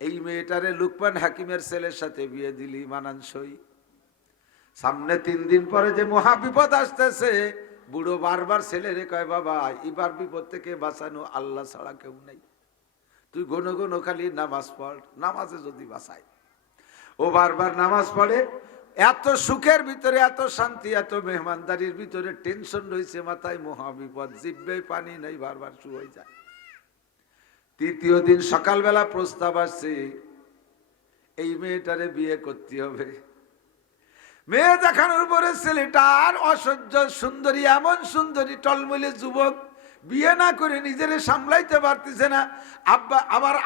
এই মেয়েটারে লুকমান হাকিমের ছেলের সাথে বিয়ে দিলি মানানসই। সামনে 3 দিন পরে যে মহা বিপদ আসতেছে, বুড়ো বারবার ছেলেরে কয় বাবা এবার বিপদ থেকে বাঁচানো আল্লাহ ছাড়া কেউ নাই, তুই ঘন ঘন খালি নামাজ পড়, নামাজে যদি বাঁচায়। ও বারবার নামাজ পড়ে। এত সুখের ভিতরে, এত শান্তি, এত মেহমানদারির ভিতরে টেনশন রয়েছে মাথায়, মহাবিপদ, জিভে পানি নাই, বারবার শুয়ে যায়। তৃতীয় দিন সকালবেলা প্রস্তাব আসছে এই মেয়েটারে বিয়ে করতে হবে। মেয়ে দেখানোর পরে ছেলেটা আর অসহ্য সুন্দরী, এমন সুন্দরী টলমলে যুবক, বিয়ে না করে নিজেরে সামলাইতে পারতেছে না।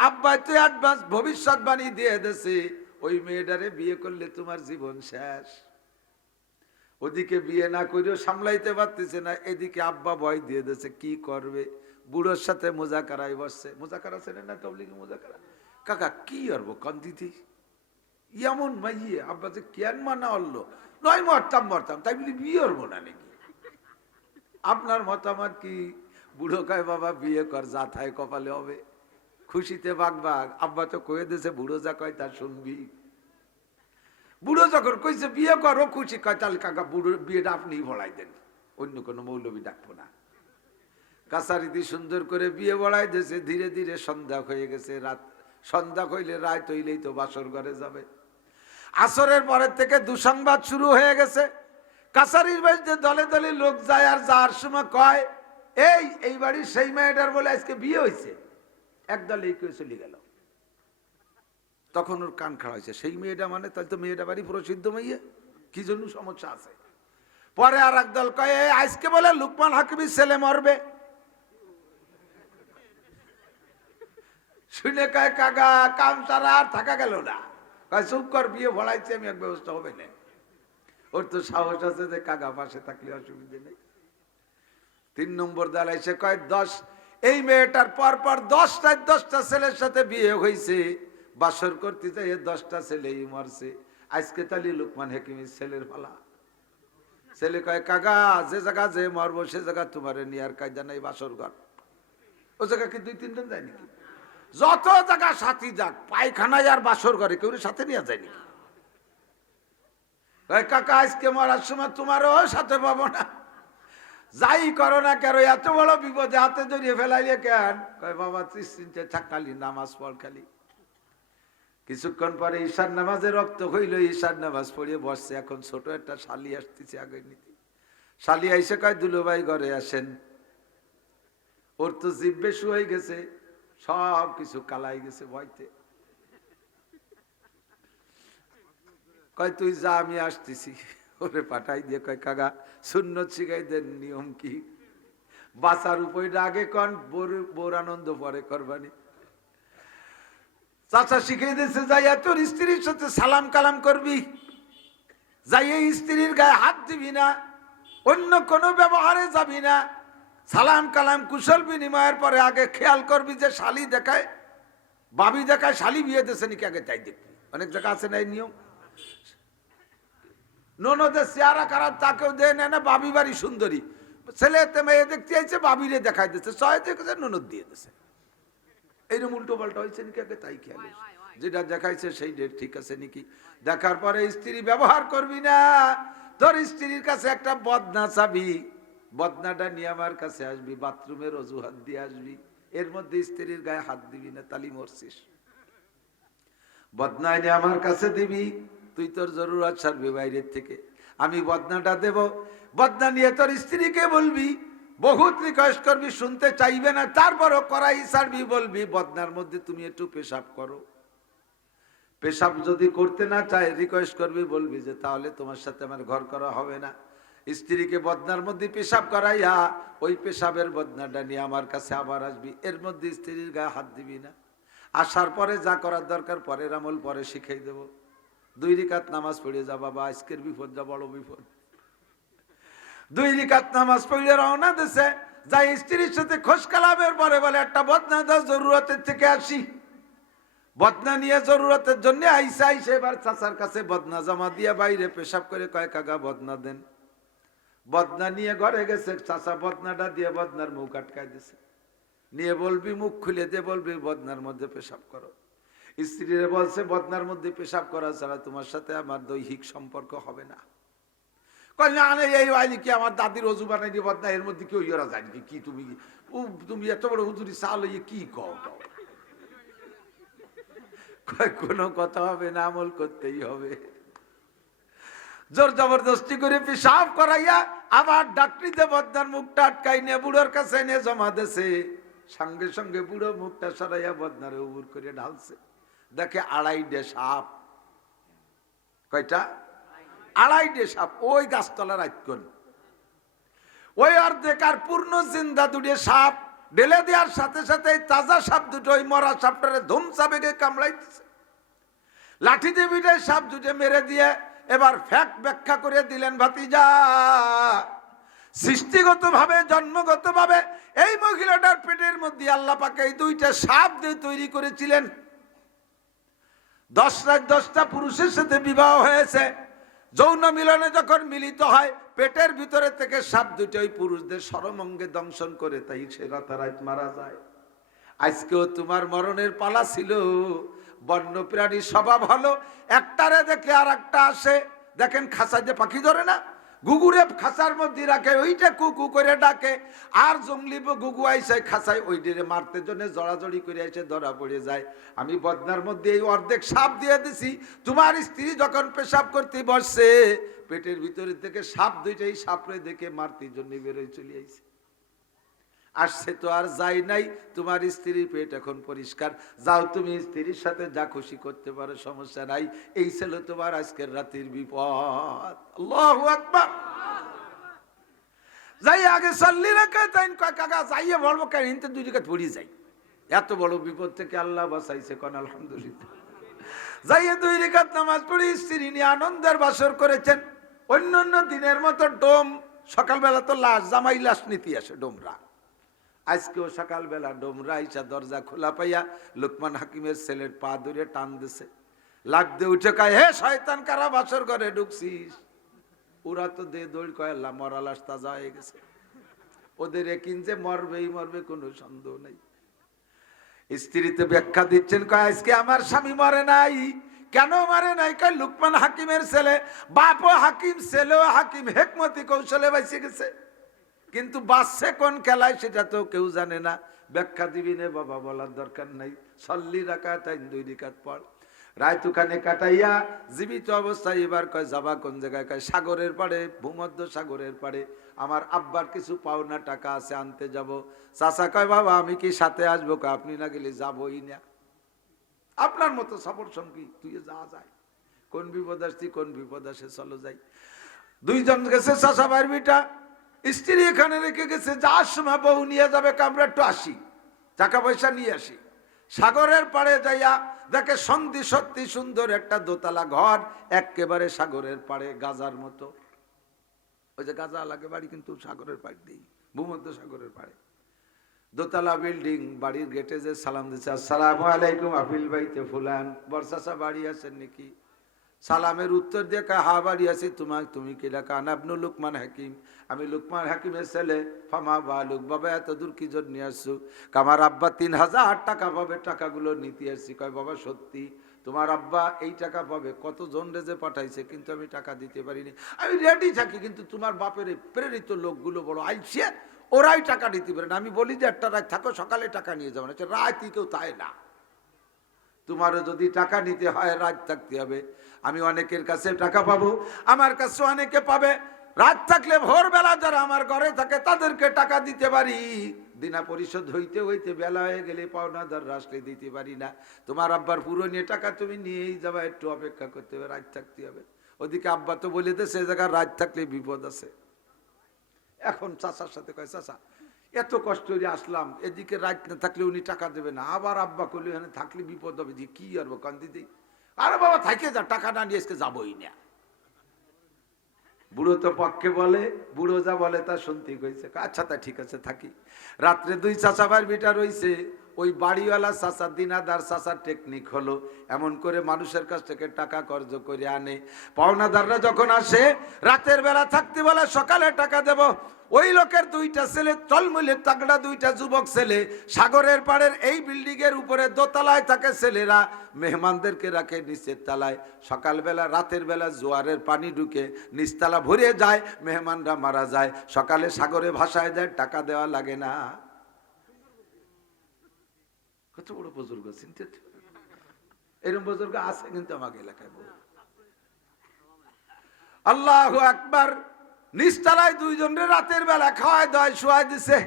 আব্বা তো অ্যাডভান্স ভবিষ্যৎবাণী দিয়ে দিয়েছে ওই মেয়েটারে বিয়ে করলে তোমার জীবন শেষ। ওদিকে বিয়ে না করেও সামলাইতে পারতেছে না, এদিকে আব্বা ভয় দিয়ে দিয়েছে কি করবে। বুড়োর সাথে মোজাকারায় বসছে। মোজাকারা ছেলে না তবলিগি মোজাকারা। কাকা কি করবো কন্দিতি এমন মাইয়ে, আব্বা যে কেন মানা হলো, নয় মরতাম তাই বলি বিয়ে করবো না নাকি? আপনার মতামত কি? বুড়ো কয় বাবা বিয়ে কর, যা থায় কপালে হবে, খুশিতে বাগবাগ। আব্বা তো কয়ে দিয়েছে বুড়ো যা কয় তা শুনবি। বুড়ো যখন কইছে বিয়ে করো খুশি, কয় তাহলে কাকা বুড়োর বিয়েটা আপনি ভরাই দেন, অন্য কোনো মৌলবি ডাকবো না। কাছারিদি সুন্দর করে বিয়ে বড়াই দিয়েছে। ধীরে ধীরে সন্ধ্যা হয়ে গেছে। রাত সন্ধ্যা হইলে রাত হইলেই তো বাসর ঘরে যাবে। আসরের পরের থেকে দুঃসংবাদ শুরু হয়ে গেছে। কাছারির বাড়িতে দলে দলে লোক যায়, আর যাওয়ার সময় কয় এই বাড়ির সেই মেয়েটার বলে আজকে বিয়ে হয়েছে। একদল এই কেউ চলে গেল। তখন ওর কান খাড়া হয়েছে, সেই মেয়েটা মানে তাহলে তো মেয়েটা বাড়ি প্রসিদ্ধ মেয়ে, কি জন্য সমস্যা আছে। পরে আর একদল কয় আজকে বলে লুকমান হাকিমের ছেলে মরবে। শুনে কয় কাকা কাম সারা আর থাকা গেল না, কয় চুপ কর, বিয়ে ভরাইছি আমি, এক ব্যবস্থা হবে না। ওর তো সাহস আছে যে কাকা পাশে থাকলে অসুবিধে নেই। 3 নম্বর দাঁড়ায় সে কয় 10, এই মেয়েটার পর 10টা ছেলের সাথে বিয়ে হয়েছে, বাসর করতে যাই 10টা ছেলেই মরছে। আজকে তালি লুকমান হাকিমের ছেলের পালা। ছেলে কয় কাকা যে জায়গা যে মরবো সে জায়গা তোমার নিয়ার কায়দা নাই, বাসর ঘর। ও জায়গা কি 2-3 জন যায় নাকি? যত জায়গা সাথী যাক, পায়খানায় আর বাসর ঘরে কেউ সাথে নিয়ে যায় নাকি? কাকা আজকে মরার সময় তোমারও সাথে পাবো না, যাই করো না কেন, এত বড় বিপদে হাতে জড়িয়ে ফেলাইলে কেন? কয় বাবা 30 মিনিটে থাকালি নামাজ পড় খালি। কিছুক্ষণ পরে ঈশার নামাজে রক্ত হইল, ঈশার নামাজ পড়িয়ে বসছে। এখন ছোট একটা শালি আসতেছে আগে নিতে। শালি আইসে কয় দুলুভাই ঘরে আসেন। ওর তো জিব্বে শুয়ে গেছে, সব কিছু কালাই গেছে ভয়তে। কয় তুই যা আমি আসতেছি। ওরে পাঠাই দিয়ে কয় কাকা সুন্নত শিখাই দেন, নিয়ম কি? বাঁচার উপায়টা আগে কন, বোর আনন্দ পরে করবানি। চাচা শিখাই দিয়েছে যাইয়া তোর স্ত্রীর সাথে সালাম কালাম করবি, যাইয়া স্ত্রীর গায়ে হাত দিবি না, অন্য কোনো ব্যবহারে যাবি না। সালাম কালাম কুশল বিনিময়ের পরে আগে খেয়াল করবি যে শালি দেখায় বাবি দেখায় শালি বিয়ে দিয়েছে নাকি, আগে তাই দেখবি। অনেক জায়গা আছে না এই নিয়ম। ননদের চেহারা খারাপ তাকেও দেয় না, বাবি বাড়ি সুন্দরী, ছেলেতে মেয়ে দেখতে চাইছে, বাবিরে দেখাই দিচ্ছে, সহায় দেখেছে ননদ দিয়ে দিচ্ছে। এইরকম উল্টো পাল্টা হয়েছে নাকি আগে তাই খেয়াল, যেটা দেখাইছে সেই ডেট ঠিক আছে নাকি। দেখার পরে স্ত্রী ব্যবহার করবি না। তোর স্ত্রীর কাছে একটা বদনা চাবি, বদনাটা নিয়ে আমার কাছে আসবি, বাথরুমের অজুহাত দিয়ে আসবি, এর মধ্যে স্ত্রীর গায়ে হাত দিবি না, তালি মরছিস। বদনা নিয়ে আমার কাছে দিবি, তুই তোর জরুরত সারবি বাইরের থেকে, আমি বদনাটা দেব। বদনা নিয়ে তোর স্ত্রীকে বলবি, বহুত রিকোয়েস্ট করবি, শুনতে চাইবে না, তারপরও করাই সারবি, বলবি বদনার মধ্যে তুমি একটু পেশাব করো। পেশাব যদি করতে না চায় রিকোয়েস্ট করবি, বলবি যে তাহলে তোমার সাথে আমার ঘর করা হবে না। স্ত্রীকে বদনার মধ্যে পেশাব করাইয়া ওই পেশাবের বদনাটা নিয়ে আমার কাছে আবার আসবি, এর মধ্যে স্ত্রীর গায়ে হাত দিবি না। আসার পরে যা করার দরকার পরের আমল পরে শিখাই দেব। 2 রাকাত নামাজ পড়ে যা বাবা, আজকের বিপদ যা বড় বিপদ। 2 রাকাত নামাজ পড়লে রওনা দিছে, যাই স্ত্রীর সাথে খোঁজ কালামের পরে বলে একটা বদনা দাও, জরুরতের থেকে আসি। বদনা নিয়ে জরুরতের জন্য আইসা এবার চাচার কাছে বদনা জমা দিয়ে বাইরে পেশাব করে কয় কাকা বদনা দেন। বদনা নিয়ে ঘরে গেছে, চাচা বদনাটা দিয়ে বদনার মুখ আটকায় দিছে। নিয়ে বলবি মুখ খুলে দিয়ে বলবি বদনার মধ্যে পেশাব করো। স্ত্রীরা বলছে বদনার মধ্যে পেশাব করা ছাড়া তোমার সাথে আমার দৈহিক সম্পর্ক হবে না। এই আইনি কি আমার দাদির অজু বানাই দিয়ে বদনা, এর মধ্যে কি ওরা যায় নাকি? কি তুমি এত বড় হুজুরি চাল কি কও? কোনো কথা হবে না, আমল করতেই হবে। জোর জবরদস্তি করে পেশাব করাইয়া আবার ডাক্তারিতে বদনার মুখটা আটকাই নিয়ে বুড়োর কাছে এনে জমা দেছে। সঙ্গে সঙ্গে বুড়ো মুখটা সরাইয়া বদনারে উবুর করে ঢালছে। দেখে 2.5 সাপ। কয়টা? 2.5 সাপ। ওই গাছতলার আইকন ওই অর্ধেক আর পূর্ণ জিন্দা 2 সাপ ঢেলে দেওয়ার সাথে সাথে তাজা সাপ দুটো ওই মরা সাপটারে ধুমসা বেগে কামড়াইতেছে। লাঠি দিয়ে বিটে সাপ দুটো মেরে দিয়ে এবার ফ্যাক্ট ব্যাখ্যা করে দিলেন, ভাতিজা সৃষ্টিগত ভাবে জন্মগত ভাবে এই মহিলাটার পেটের মধ্যে আল্লাহ পাক এই 2টা সাপ দিয়ে তৈরি করেছিলেন। 10 রাত 10টা পুরুষের সাথে বিবাহ হয়েছে। যৌন মিলনে যখন মিলিত হয় পেটের ভিতরে থেকে সাপ দুটো ওই পুরুষদের সরমঙ্গে দংশন করে, তাই সে রাতারাত মারা যায়। আজকেও তোমার মরণের পালা ছিল। বন্য প্রাণীর স্বভাব হলো একটারে দেখে আর একটা আসে। দেখেন খাঁচায় যে পাখি ধরে না, গুগুরে খাঁচার মধ্যে রাখে, ওইটা কুকু করে ডাকে। আর জঙ্গলি গুগু আইসে খাঁচায় ওইটারে মারতে জন্য জড়াজড়ি করে এসে ধরা পড়ে যায়। আমি বদনার মধ্যে এই অর্ধেক সাপ দিয়ে দিছি। তোমার স্ত্রী যখন পেশাব করতে বসছে পেটের ভিতরে থেকে সাপ দুইটাই সাপরে দেখে মারতে জন্য বেরোয় চলে আইছে। আসছে তো আর যাই নাই। তোমার স্ত্রীর পেট এখন পরিষ্কার। যাও তুমি স্ত্রীর সাথে যা খুশি করতে পারো, সমস্যা নাই। এই ছিল তোমার আজকের রাতের বিপদ। আল্লাহু আকবার। যাই আগে সাল্লি রাখা তাই কাকা যাইয়ে বলবো কেন, ইনতে 2 রাকাত পড়ি যাই। এত বড় বিপদ থেকে আল্লাহ বাঁচাইছে, কোন আলহামদুলিল্লাহ। যাইয়ে 2 রাকাত নামাজ পড়ি স্ত্রী নিয়ে আনন্দের বাসর করেছেন। অন্য দিনের মতো ডোম, সকালবেলা তো লাশ জামাই লাশ নীতি আসে ডোমরা। আজকেও সকালবেলা ডোমরা আইসা দরজা খোলা পাইয়া লোকমান হাকিমের ছেলের পা ধরে টান দিছে। লাগতে উঠে কয়, হে শয়তান, কারা বাসর ঘরে ঢুকছিস? ওরা তো দে দৌড় কয়, আল্লাহ মরা লাশ তাজা হয়ে গেছে। ওদের একিন যে মরবেই মরবে, কোনো সন্দেহ নেই। স্ত্রীতে ব্যাখ্যা দিচ্ছেন, কয় আজকে আমার স্বামী মরে নাই। কেন মরে নাই? কয় লোকমান হাকিমের ছেলে, বাপও হাকিম ছেলেও হাকিম, হেকমতি কৌশলে বাইসে গেছে। কিন্তু বাচ্চে কোন খেলায় সেটা তো কেউ জানে না। ব্যাখ্যা দিবি নে বাবা, বলার দরকার নাই। সল্লি রাকাত 2 রাকাত পড়। রাত ওখানে কাটাইয়া জীবিত অবস্থায় এবার কয় যাবা কোন জায়গায়? কয় সাগরের পাড়ে, ভূমধ্য সাগরের পাড়ে আমার আব্বার কিছু পাওনা টাকা আছে, আনতে যাব। চাচা কয় বাবা আমি কি সাথে আসবো? কয় আপনি না গেলে যাবই না। আপনার মতো সফর সঙ্গী তুই যা যায়, কোন বিপদ আসছি কোন বিপদ আসে, চলো যাই। 2 জন গেছে, চাচা ভাইয়ের বিটা। স্ত্রী এখানে রেখে গেছে, যার সময় বউ নিয়ে যাবে, আমরা একটু আসি, টাকা পয়সা নিয়ে আসি। সাগরের পাড়ে যাইয়া দেখে সত্যি সুন্দর একটা দোতলা ঘর, একেবারে সাগরের পাড়ে, গাজার মতো। ওই যে গাজা লাগে বাড়ি, কিন্তু সাগরের পাড় দিই, ভূমধ্য সাগরের পাড়ে দোতলা বিল্ডিং। বাড়ির গেটে যে সালাম দিচ্ছে, আসসালামু আলাইকুম আফিল বাইতে ফুলান, বর্ষাসা বাড়ি আছেন নাকি? সালামের উত্তর দিয়ে কয় হা বাড়ি আছি। তুমি কি ডাকা? আনাবনু লুকমান হাকিম, আমি লুকমান হাকিমের ছেলে। ফামা বালুক, বাবা এত দূর কি জন্য নিয়ে আসছো? আমার আব্বা 3000 টাকা পাবে, টাকাগুলো নিতে আসছি। কয় বাবা সত্যি তোমার আব্বা এই টাকা পাবে? কতজন রেজে পাঠাইছে, কিন্তু আমি টাকা দিতে পারিনি। আমি রেডি থাকি, কিন্তু তোমার বাপের প্রেরিত লোকগুলো বড় আইসে, ওরাই টাকা দিতে পারে না। আমি বলি যে একটা রাত থাকো, সকালে টাকা নিয়ে যাবো না। রাত কেউ তাই না, তোমারও যদি টাকা নিতে হয় রাত থাকতে হবে। আমি অনেকের কাছে টাকা পাবো, আমার কাছে অনেকে পাবে। রাত থাকলে ভোরবেলা যারা আমার ঘরে থাকে তাদেরকে টাকা দিতে পারি। দিনা পরিশোধ হইতে হইতে বেলা হয়ে গেলে পাওনাদার আসলে দিতে পারি না। তোমার আব্বার পুরনো টাকা তুমি নিয়েই যাবা, একটু অপেক্ষা করতে হবে, রাত থাকতে হবে। ওদিকে আব্বা তো বলে দে সে জায়গায় রাত থাকলে বিপদ আছে। এখন চাচার সাথে কয়, চাচা এত কষ্ট করে আসলাম, এদিকে রাত না থাকলে উনি টাকা দেবে না। আবার আব্বা করলে এখানে থাকলে বিপদ হবে, যে কি আর কান্দি দিই। আরে বাবা থাকে যা, টাকা না নিয়ে আজকে যাবোই না। বুড়ো তো পক্ষে বলে, বুড়ো যা বলে তা শুনতে হয়েছে। আচ্ছা তা ঠিক আছে থাকি। রাত্রে দুই চাচা ভাই বিটা রইছে। ওই বাড়িওয়ালা চাচা দিনাদার চাচার টেকনিক হলো এমন করে মানুষের কাছ থেকে টাকা কর্জ করে আনে। পাওনাদাররা যখন আসে রাতের বেলা থাকতে বলে সকালে টাকা দেব। ওই লোকের দুইটা ছেলে টলমলে তাগড়া দুইটা যুবক ছেলে সাগরের পাড়ের এই বিল্ডিং এর উপরে দোতলায় থাকে ছেলেরা, মেহমানদেরকে রাখে নিচের তলায়। সকালবেলা রাতের বেলা জোয়ারের পানি ঢুকে নিচতলা ভরে যায়, মেহমানরা মারা যায়। সকালে সাগরে ভাসায় দেয়, টাকা দেওয়া লাগে না। কত বড় বুজুর্গ চিন্তা, এরকম বুজুর্গ আছে কিন্তু আমাকে এলাকায়। আল্লাহু আকবার। নিচতলায় দুইজনের রাতের বেলা খাওয়ায় দাওয়ায় শোয়াই দিছে।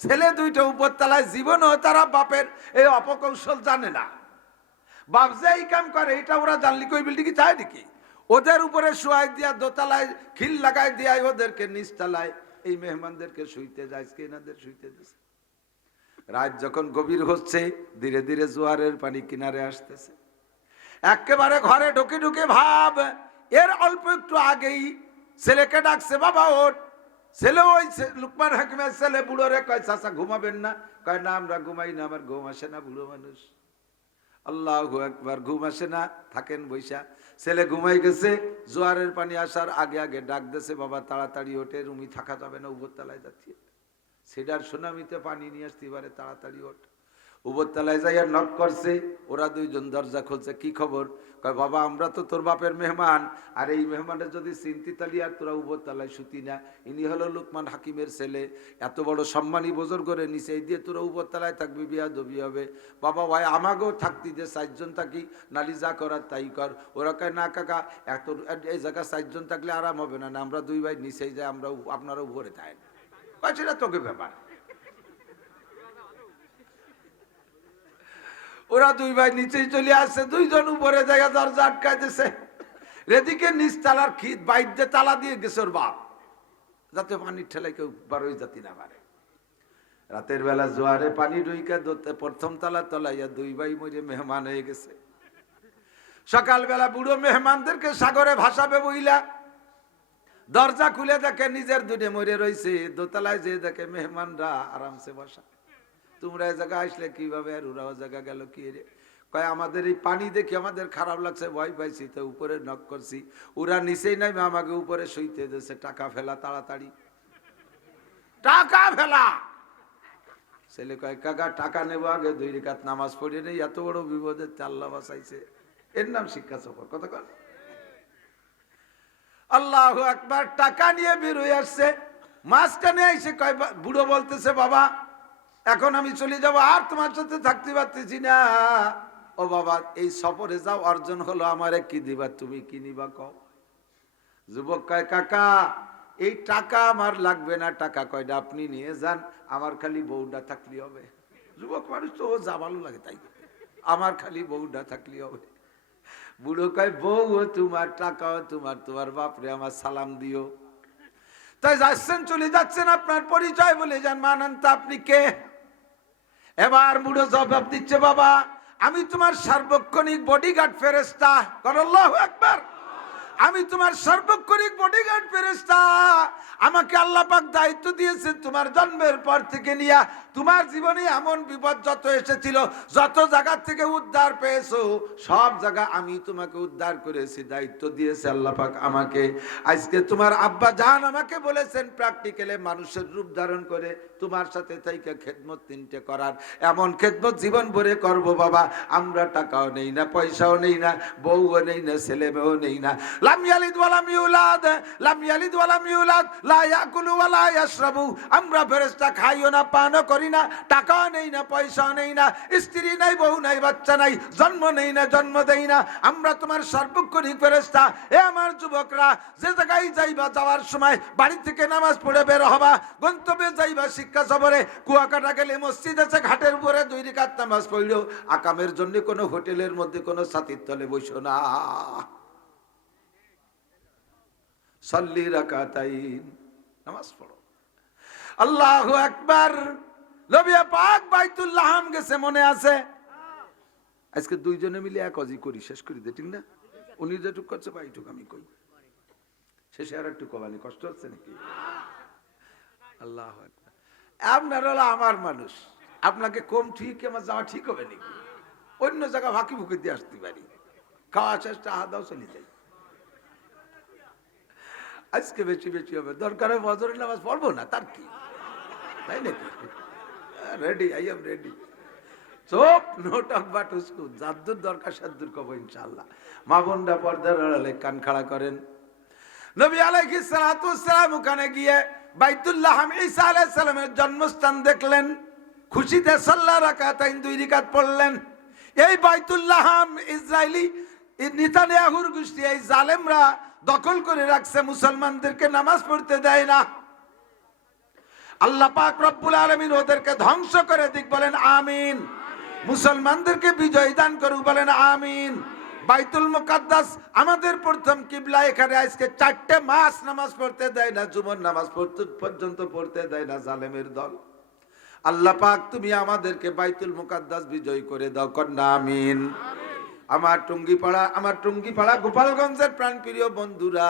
ছেলে দুইটা উপর তলায়, জীবনও তারা বাপের এই অপকৌশল জানে না। বাপ যে এই কাম করে এটা ওরা জানলি কই বিল্ডিং চায় নাকি? ওদের উপরে শোয়াই দিয়া দোতলায় খিল লাগাই দিয়া ওদেরকে নিচতলায় এই মেহমানদেরকে শুইতে যায়, এনাদের শুইতে দিছে। রাত যখন গভীর হচ্ছে ধীরে ধীরে জোয়ারের পানি কিনারে আসতেছে। একেবারে ঘরে ঢুকে ঢুকে ভাব এর অল্প একটু আগেই ছেলেকে ডাকছে, বাবা ওঠ। ছেলে ওই লুকমান হাকিমের ছেলে বুড়োরে কয়, চাচা ঘুমাবেন না? কয় না আমরা ঘুমাই না, আমার ঘুম আসে না, বুড়ো মানুষ। আল্লাহু আকবার। ঘুম আসে না, থাকেন বৈশা। ছেলে ঘুমাই গেছে। জোয়ারের পানি আসার আগে আগে ডাক দিয়েছে, বাবা তাড়াতাড়ি ওঠে, রুমি থাকা যাবে না, উপরতলায় যাচ্ছি। সেটার সুনামিতে পানি নিয়ে আসতে পারে, তাড়াতাড়ি ওঠ। উপরতলায় যাইয়া নক করছে, ওরা দুইজন দরজা খুলছে। কি খবর? কয় বাবা আমরা তো তোর বাপের মেহমান, আর এই মেহমানের যদি চিন্তি তালি আর তোরা উপরতলায় শুতি না। ইনি হলো লুকমান হাকিমের ছেলে, এত বড় সম্মানী বুজুর্গ করে নিচে দিয়ে তোরা উপরতলায় থাকবি, বিয়া দবি হবে। বাবা ভাই আমাকেও থাকতি যে 4 জন থাকি, নালি যা করার তাই কর। ওরা কয় না কাকা, এত এই জায়গায় 4 জন থাকলে আরাম হবে না, আমরা 2 ভাই নিচেই যাই, আমরা আপনারা উপরে থাকেন। কয় সেটা তোকে ব্যাপার। ওরা 2 ভাই নিচেই চলে আসছে, 2 জন উপরে জায়গা দরজা আটকায় দিছে। এদিকে নিচ তালার বাইরে তালা দিয়ে গেছে ওর বাপ, যাতে পানির ঠেলায় কেউ বারোই জাতি না পারে। রাতের বেলা জোয়ারে পানি ঢুইকা প্রথম তালা তলাইয়া 2 ভাই মরে মেহমান হয়ে গেছে। সকালবেলা বুড়ো মেহমানদেরকে সাগরে ভাসাবে বইলা দরজা খুলে দেখে নিজের দুনে মরে রয়েছে। দোতলায় যে দেখে মেহমানরা আরামসে বসা। তোমরা এই জায়গা আসলে কিভাবে? আর ওরাও জায়গা গেল কি রে? কয় আমাদের এই পানি দেখে আমাদের খারাপ লাগছে, ভয় পাইছি, তো উপরে নক করছি। ওরা নিচেই নাই, আমাকে উপরে শুইতে দিয়েছে। টাকা ফেলা, তাড়াতাড়ি টাকা ফেলা। ছেলে কয় কাকা টাকা নেবো, আগে 2 রাকাত নামাজ পড়ে নেই। এত বড় বিপদে আল্লাহ বাঁচাইছে, এর নাম শিক্ষা সফর। কত কর আল্লাহু আকবার। টাকা নিয়ে বের হয়ে আসছে, মাঝখানে এসে কয়, বুড়ো বলতেছে বাবা এখন আমি চলে যাব, আর তোমার সাথে থাকতে পারতেছি না। ও বাবা এই সফরে যাও, অর্জন হলো আমারে কি দিবা, তুমি কি নিবা কও? যুবক কয় কাকা এই টাকা আমার লাগবে না, টাকা কয়টা আপনি নিয়ে যান, আমার খালি বউটা থাকলে হবে। যুবক মানুষ তো ও যা ভালো লাগে তাই, আমার খালি বউটা থাকলে হবে। বুড়ো কয় বউ তোমার, টাকাও তোমার, তোমার বাপরে আমার সালাম দিও। তাই যাচ্ছেন, চলে যাচ্ছেন, আপনার পরিচয় বলে যান, মানান্তা আপনি কে? এবার বুড়ো জবাব দিচ্ছে, বাবা আমি তোমার সার্বক্ষণিক বডিগার্ড ফেরেশতা। আল্লাহু আকবার। আমি তোমার সার্বক্ষণিক বডিগার্ড ফেরেশতা। আমাকে আল্লাহ পাক দায়িত্ব দিয়েছেন তোমার জন্মের পর থেকে নিয়ে তোমার জীবনে এমন বিপদ যত এসেছিল, যত জায়গা থেকে উদ্ধার পেয়েছো, সব জায়গা আমি তোমাকে উদ্ধার করেছি, দায়িত্ব দিয়েছে আল্লাহ পাক আমাকে। আজকে তোমার আব্বা জান আমাকে বলেছেন প্র্যাকটিক্যালে মানুষের রূপ ধারণ করে তোমার সাথে থেকে খেদমত 3টে করার। এমন খেদমত জীবন ভরে করবো বাবা। আমরা টাকাও নেই না, পয়সাও নেই না, বউও নেই না, ছেলে মেয়েও নেই না। লাম ইয়ালিদ ওয়া লাম ইউলাদ, লাম ইয়ালিদ ওয়া লাম ইউলাদ, লা ইয়াকুলু ওয়া লা ইয়াশরাবু। আমরা ফেরেশতা খাইও না, পানও করি না, টাকাও নেই না, পয়সাও নেই না, স্ত্রী নাই, বউ নাই, বাচ্চা নাই, জন্ম নেই না, জন্ম দেই না। আমরা তোমার সার্বক্ষণিক ফেরেশতা। এ আমার যুবকরা, যে জায়গায় যাইবা যাওয়ার সময় বাড়ি থেকে নামাজ পড়ে বের হবা, গন্তব্যে যাইবা শিক্ষা সফরে, কুয়াকাটা গেলে মসজিদ আছে, ঘাটের উপরে 2 রাকাত নামাজ পড়লো। আকামের জন্য কোনো হোটেলের মধ্যে কোনো ছাতির তলে বসো না। সাল্লি রাকাতাইন, নামাজ পড়ো। আল্লাহু আকবার। নবী পাক বাইতুল্লাহ হাম গেছে, মনে আছে? আজকে 2 জনে মিলে এক অজি করি, শেষ করি দে, ঠিক না? উনি যেটুক করছে ভাইটুক আমি কই। শেষে আর একটু কমানি কষ্ট হচ্ছে নাকি? আল্লাহ আকবার। আপনার হলো আমার মানুষ, আপনাকে কম ঠিক আমার যাওয়া ঠিক হবে নাকি? অন্য জায়গা ফাঁকি ফুঁকি দিয়ে আসতে পারি, খাওয়া চেষ্টা হাত চলে যাই। আজকে বেশি বেশি হবে, দরকার হয় ফজরের নামাজ পড়বো না, তার কি, তাই নাকি? Ready, I am ready. চোপ, নো টক বাট উসকু, যাদ্দুর দরকার সাদ্দুর কব ইনশাআল্লাহ। মা বোনরা পর্দার আড়ালে কান খাড়া করেন। নবী আলাইহিস সালাতু ওয়াস সালাম ওখানে গিয়ে বাইতুল্লাহ ঈসা আলাইহিস সালামের জন্মস্থান দেখলেন, খুশিতে সাল্লা রাকাতাইন 2 রাকাত পড়লেন। এই বাইতুল্লাহ ইসরাইলি নেতানিয়াহুর গোষ্ঠী, এই জালেমরা দখল করে রাখছে, মুসলমানদেরকে নামাজ পড়তে দেয় না। আল্লাহ পাক রব্বুল আলামিন ওদেরকে ধ্বংস করে দিক, বলেন আমিন। মুসলমানদেরকে বিজয় দান করুক, বলেন আমিন। বাইতুল মুকাদ্দাস আমাদের প্রথম কিবলা, এখানে আজকে 4টে মাস নামাজ পড়তে দেয় না, জুমার নামাজ পর্যন্ত পড়তে দেয় না জালেমের দল। আল্লাহ পাক তুমি আমাদেরকে বাইতুল মুকাদ্দাস বিজয় করে দাও, কন্যা আমিন। আমার টুঙ্গিপাড়া গোপালগঞ্জের প্রাণপ্রিয় বন্ধুরা,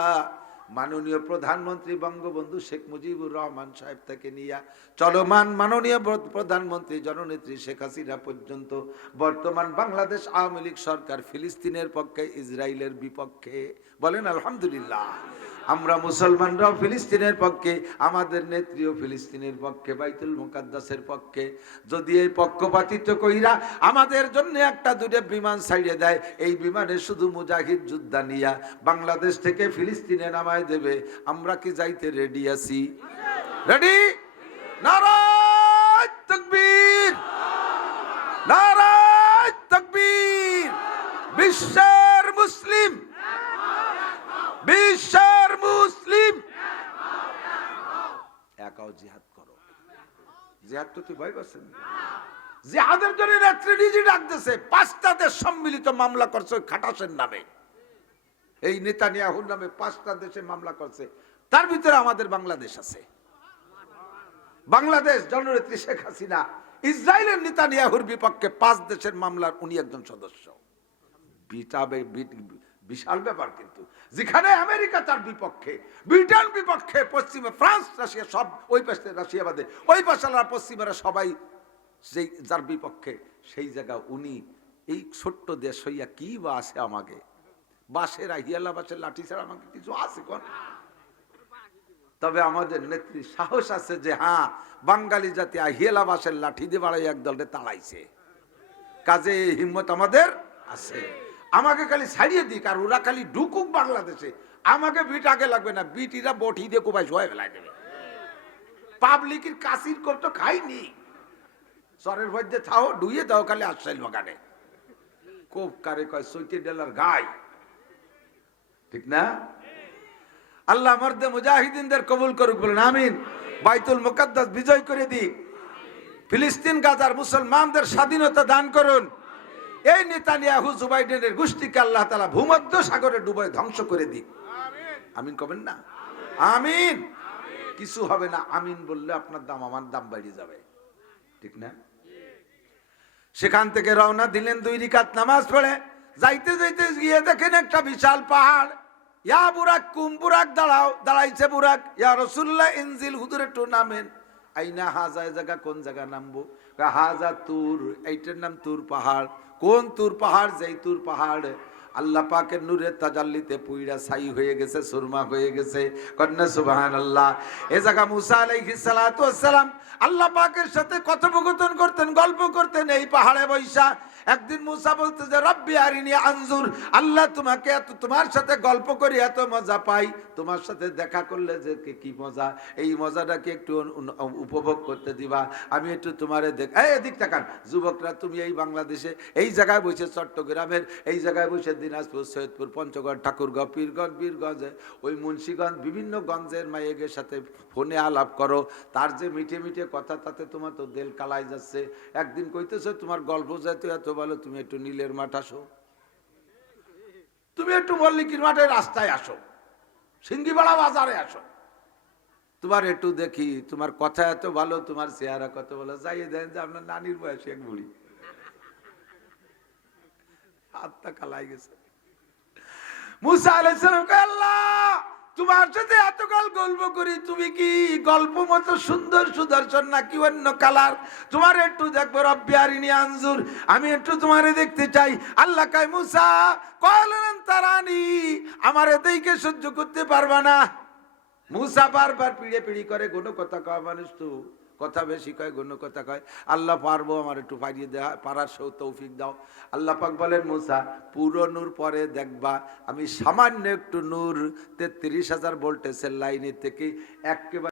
মাননীয় প্রধানমন্ত্রী বঙ্গবন্ধু শেখ মুজিবুর রহমান সাহেব থেকে নিয়ে চলমান মাননীয় প্রধানমন্ত্রী জননেত্রী শেখ হাসিনা পর্যন্ত বর্তমান বাংলাদেশ আওয়ামী লীগ সরকার ফিলিস্তিনের পক্ষে, ইসরায়েলের বিপক্ষে, বলেন আলহামদুলিল্লাহ। আমরা মুসলমানরাও ফিলিস্তিনের পক্ষে, আমাদের নেত্রীও ফিলিস্তিনের পক্ষে, বাইতুল মুকাদ্দাসের পক্ষে। যদি এই পক্ষপাতিত্ব কইরা আমাদের জন্য একটা দুটো বিমান ছাড়িয়ে দেয়, এই বিমানে শুধু মুজাহিদ যোদ্ধা নিয়া বাংলাদেশ থেকে ফিলিস্তিনে নামায় দেবে, আমরা কি যাইতে রেডি আছি? রেডি? নারায়ে তাকবীর, নারায়ে তাকবীর। বিশ্বের মুসলিম, বিশ্বের মুসলিম একাও জিহাদ করো। জিহাদ তো তুই ভয় পাচ্ছেন, জিহাদের জন্য নেত্রী নিজে ডাকতেছে। 5টা দেশ সম্মিলিত মামলা করছে ওই খাটাসের নামে, এই নেতানিয়াহুর নামে 5টা দেশে মামলা করছে, তার ভিতরে আমাদের বাংলাদেশ আছে। বাংলাদেশ জননেত্রী শেখ হাসিনা ইসরায়েলের নেতানিয়াহুর বিপক্ষে 5 দেশের মামলার উনি একজন সদস্য। বিশাল ব্যাপার। কিন্তু যেখানে আমেরিকা তার বিপক্ষে, ব্রিটেন বিপক্ষে, পশ্চিমে ফ্রান্স, রাশিয়া, সব ওই পাশে রাশিয়া বাদে ওই পাশালা পশ্চিমেরা সবাই সেই যার বিপক্ষে, সেই জায়গা উনি এই ছোট্ট দেশ হইয়া কি বা আছে আমাকে? বাসের আহিয়ালা বাসের লাঠি ছাড়া আমাকে কিছু আছে কোন? তবে আমাদের নেত্রী সাহস আছে যে হ্যাঁ, বাঙালি জাতি আহিয়ালা বাসের লাঠি দিয়ে বাড়াই একদলকে তাড়াইছে, কাজে হিম্মত আমাদের আছে। আমাকে খালি ছাড়িয়ে দিক আর ওরা খালি ঢুকুক বাংলাদেশে, আমাকে বিট আগে লাগবে না, বিটিরা বটি দিয়ে কোপাই সবাই ফেলাই দেবে। পাবলিকের কাশির কোপ তো খাইনি, সরের মধ্যে থাও ডুইয়ে দাও খালি আশ্রয় বাগানে, কোপ কারে কয় সৈতে ডেলার গাই, ঠিক না? আল্লাহ মর্দে মুজাহিদিনদের কবুল করুক, বলেন আমিন। বাইতুল মুকাদ্দাস বিজয় করে দিক, ফিলিস্তিন গাজার মুসলমানদের স্বাধীনতা দান করুন। এই নেতানিয়াহু জুবাইডেনের গোষ্ঠীকে আল্লাহ তাআলা ভূমধ্য সাগরে ডুবাই ধ্বংস করে দিক, আমিন কবেন না? আমিন। কিছু হবে না, আমিন বললে আপনার দাম আমার দাম বাড়িয়ে যাবে, ঠিক না? সেখান থেকে রওনা দিলেন 2 রাকাত নামাজ পড়ে। যাইতে যাইতে গিয়ে দেখেন একটা বিশাল পাহাড়। ইয়া বুরাক, কুম বুরাক, দাঁড়াও। দাঁড়াইছে বুরাক। ইয়া রাসূলুল্লাহ ইনজিল, হুজুর একটু নামেন। আইনা হাজা, জায়গা কোন জায়গা নামবো? হাজা তুর, এইটার নাম তুর পাহাড়। কোন তুর পাহাড়? যেই তুর পাহাড় আল্লাহ পাকের নূরের তাজাল্লিতে পুইরা ছাই হয়ে গেছে, সুরমা হয়ে গেছে, কন্যা সুবহানাল্লাহ। এ জায়গা মুসা আলাইহিস সালাতু ওয়াস সালাম আল্লাহ পাকের সাথে কথোপকথন করতেন, গল্প করতেন এই পাহাড়ে বৈশা। একদিন মুসা বলতে যে রব্বি আরিনি আনজুর, আল্লাহ তোমাকে এত, তোমার সাথে গল্প করি এত মজা পাই, তোমার সাথে দেখা করলে যে কি মজা, এই মজাটাকে একটু উপভোগ করতে দিবা, আমি একটু তোমারে দেখ। এদিক তাকান যুবকরা, তুমি এই বাংলাদেশে এই জায়গায় বসে, চট্টগ্রামের এই জায়গায় বসে দিনাজপুর, সৈয়দপুর, পঞ্চগড়, ঠাকুরগাঁও, বীরগঞ্জে, ওই মুন্সিগঞ্জ, বিভিন্ন গঞ্জের মায়ের সাথে ফোনে আলাপ করো, তার যে মিঠে মিঠে কথা, তাতে তোমার তো দেল কালাই যাচ্ছে। একদিন কইতেছে তোমার গল্প যাইতে এত ভালো, তুমি একটু নীলের মাঠ আসো, তুমি একটু মল্লিকির মাঠের রাস্তায় আসো, সিঙ্গিপাড়া বাজারে আসো, তোমার একটু দেখি, তোমার কথা এত ভালো, তোমার চেহারা কত ভালো। যাইয়ে দেন যে আপনার নানির বয়সে এক বুড়ি, হাতটা কালাই গেছে। মুসা আলাইহিস সালাম কয় আল্লাহ তোমার সাথে এতকাল গল্প করি, তুমি কি গল্প মতো সুন্দর সুদর্শন নাকি অন্য কালার? তোমার একটু দেখবো, রব্বি আরিনি আনজুর, আমি একটু তোমারে দেখতে চাই। আল্লাহ কয় মুসা কয়লেন তারানি, আমারে দেখে সহ্য করতে পারবা না। মুসা বারবার পিড়ে পিড়ি করে, কোনো কথা কয় মানুষ তো কথা বেশি কয়, গণ্য কথা কয়। আল্লাহ পারবো, আমার একটু পারিয়ে দেওয়া পারার সৌ তৌফিক দাও। আল্লাহ পাক বলেন মুসা পুরো নূর পরে দেখবা, আমি সামান্য একটু নূর 33,000 ভোল্টেজের লাইনের থেকে একেবারে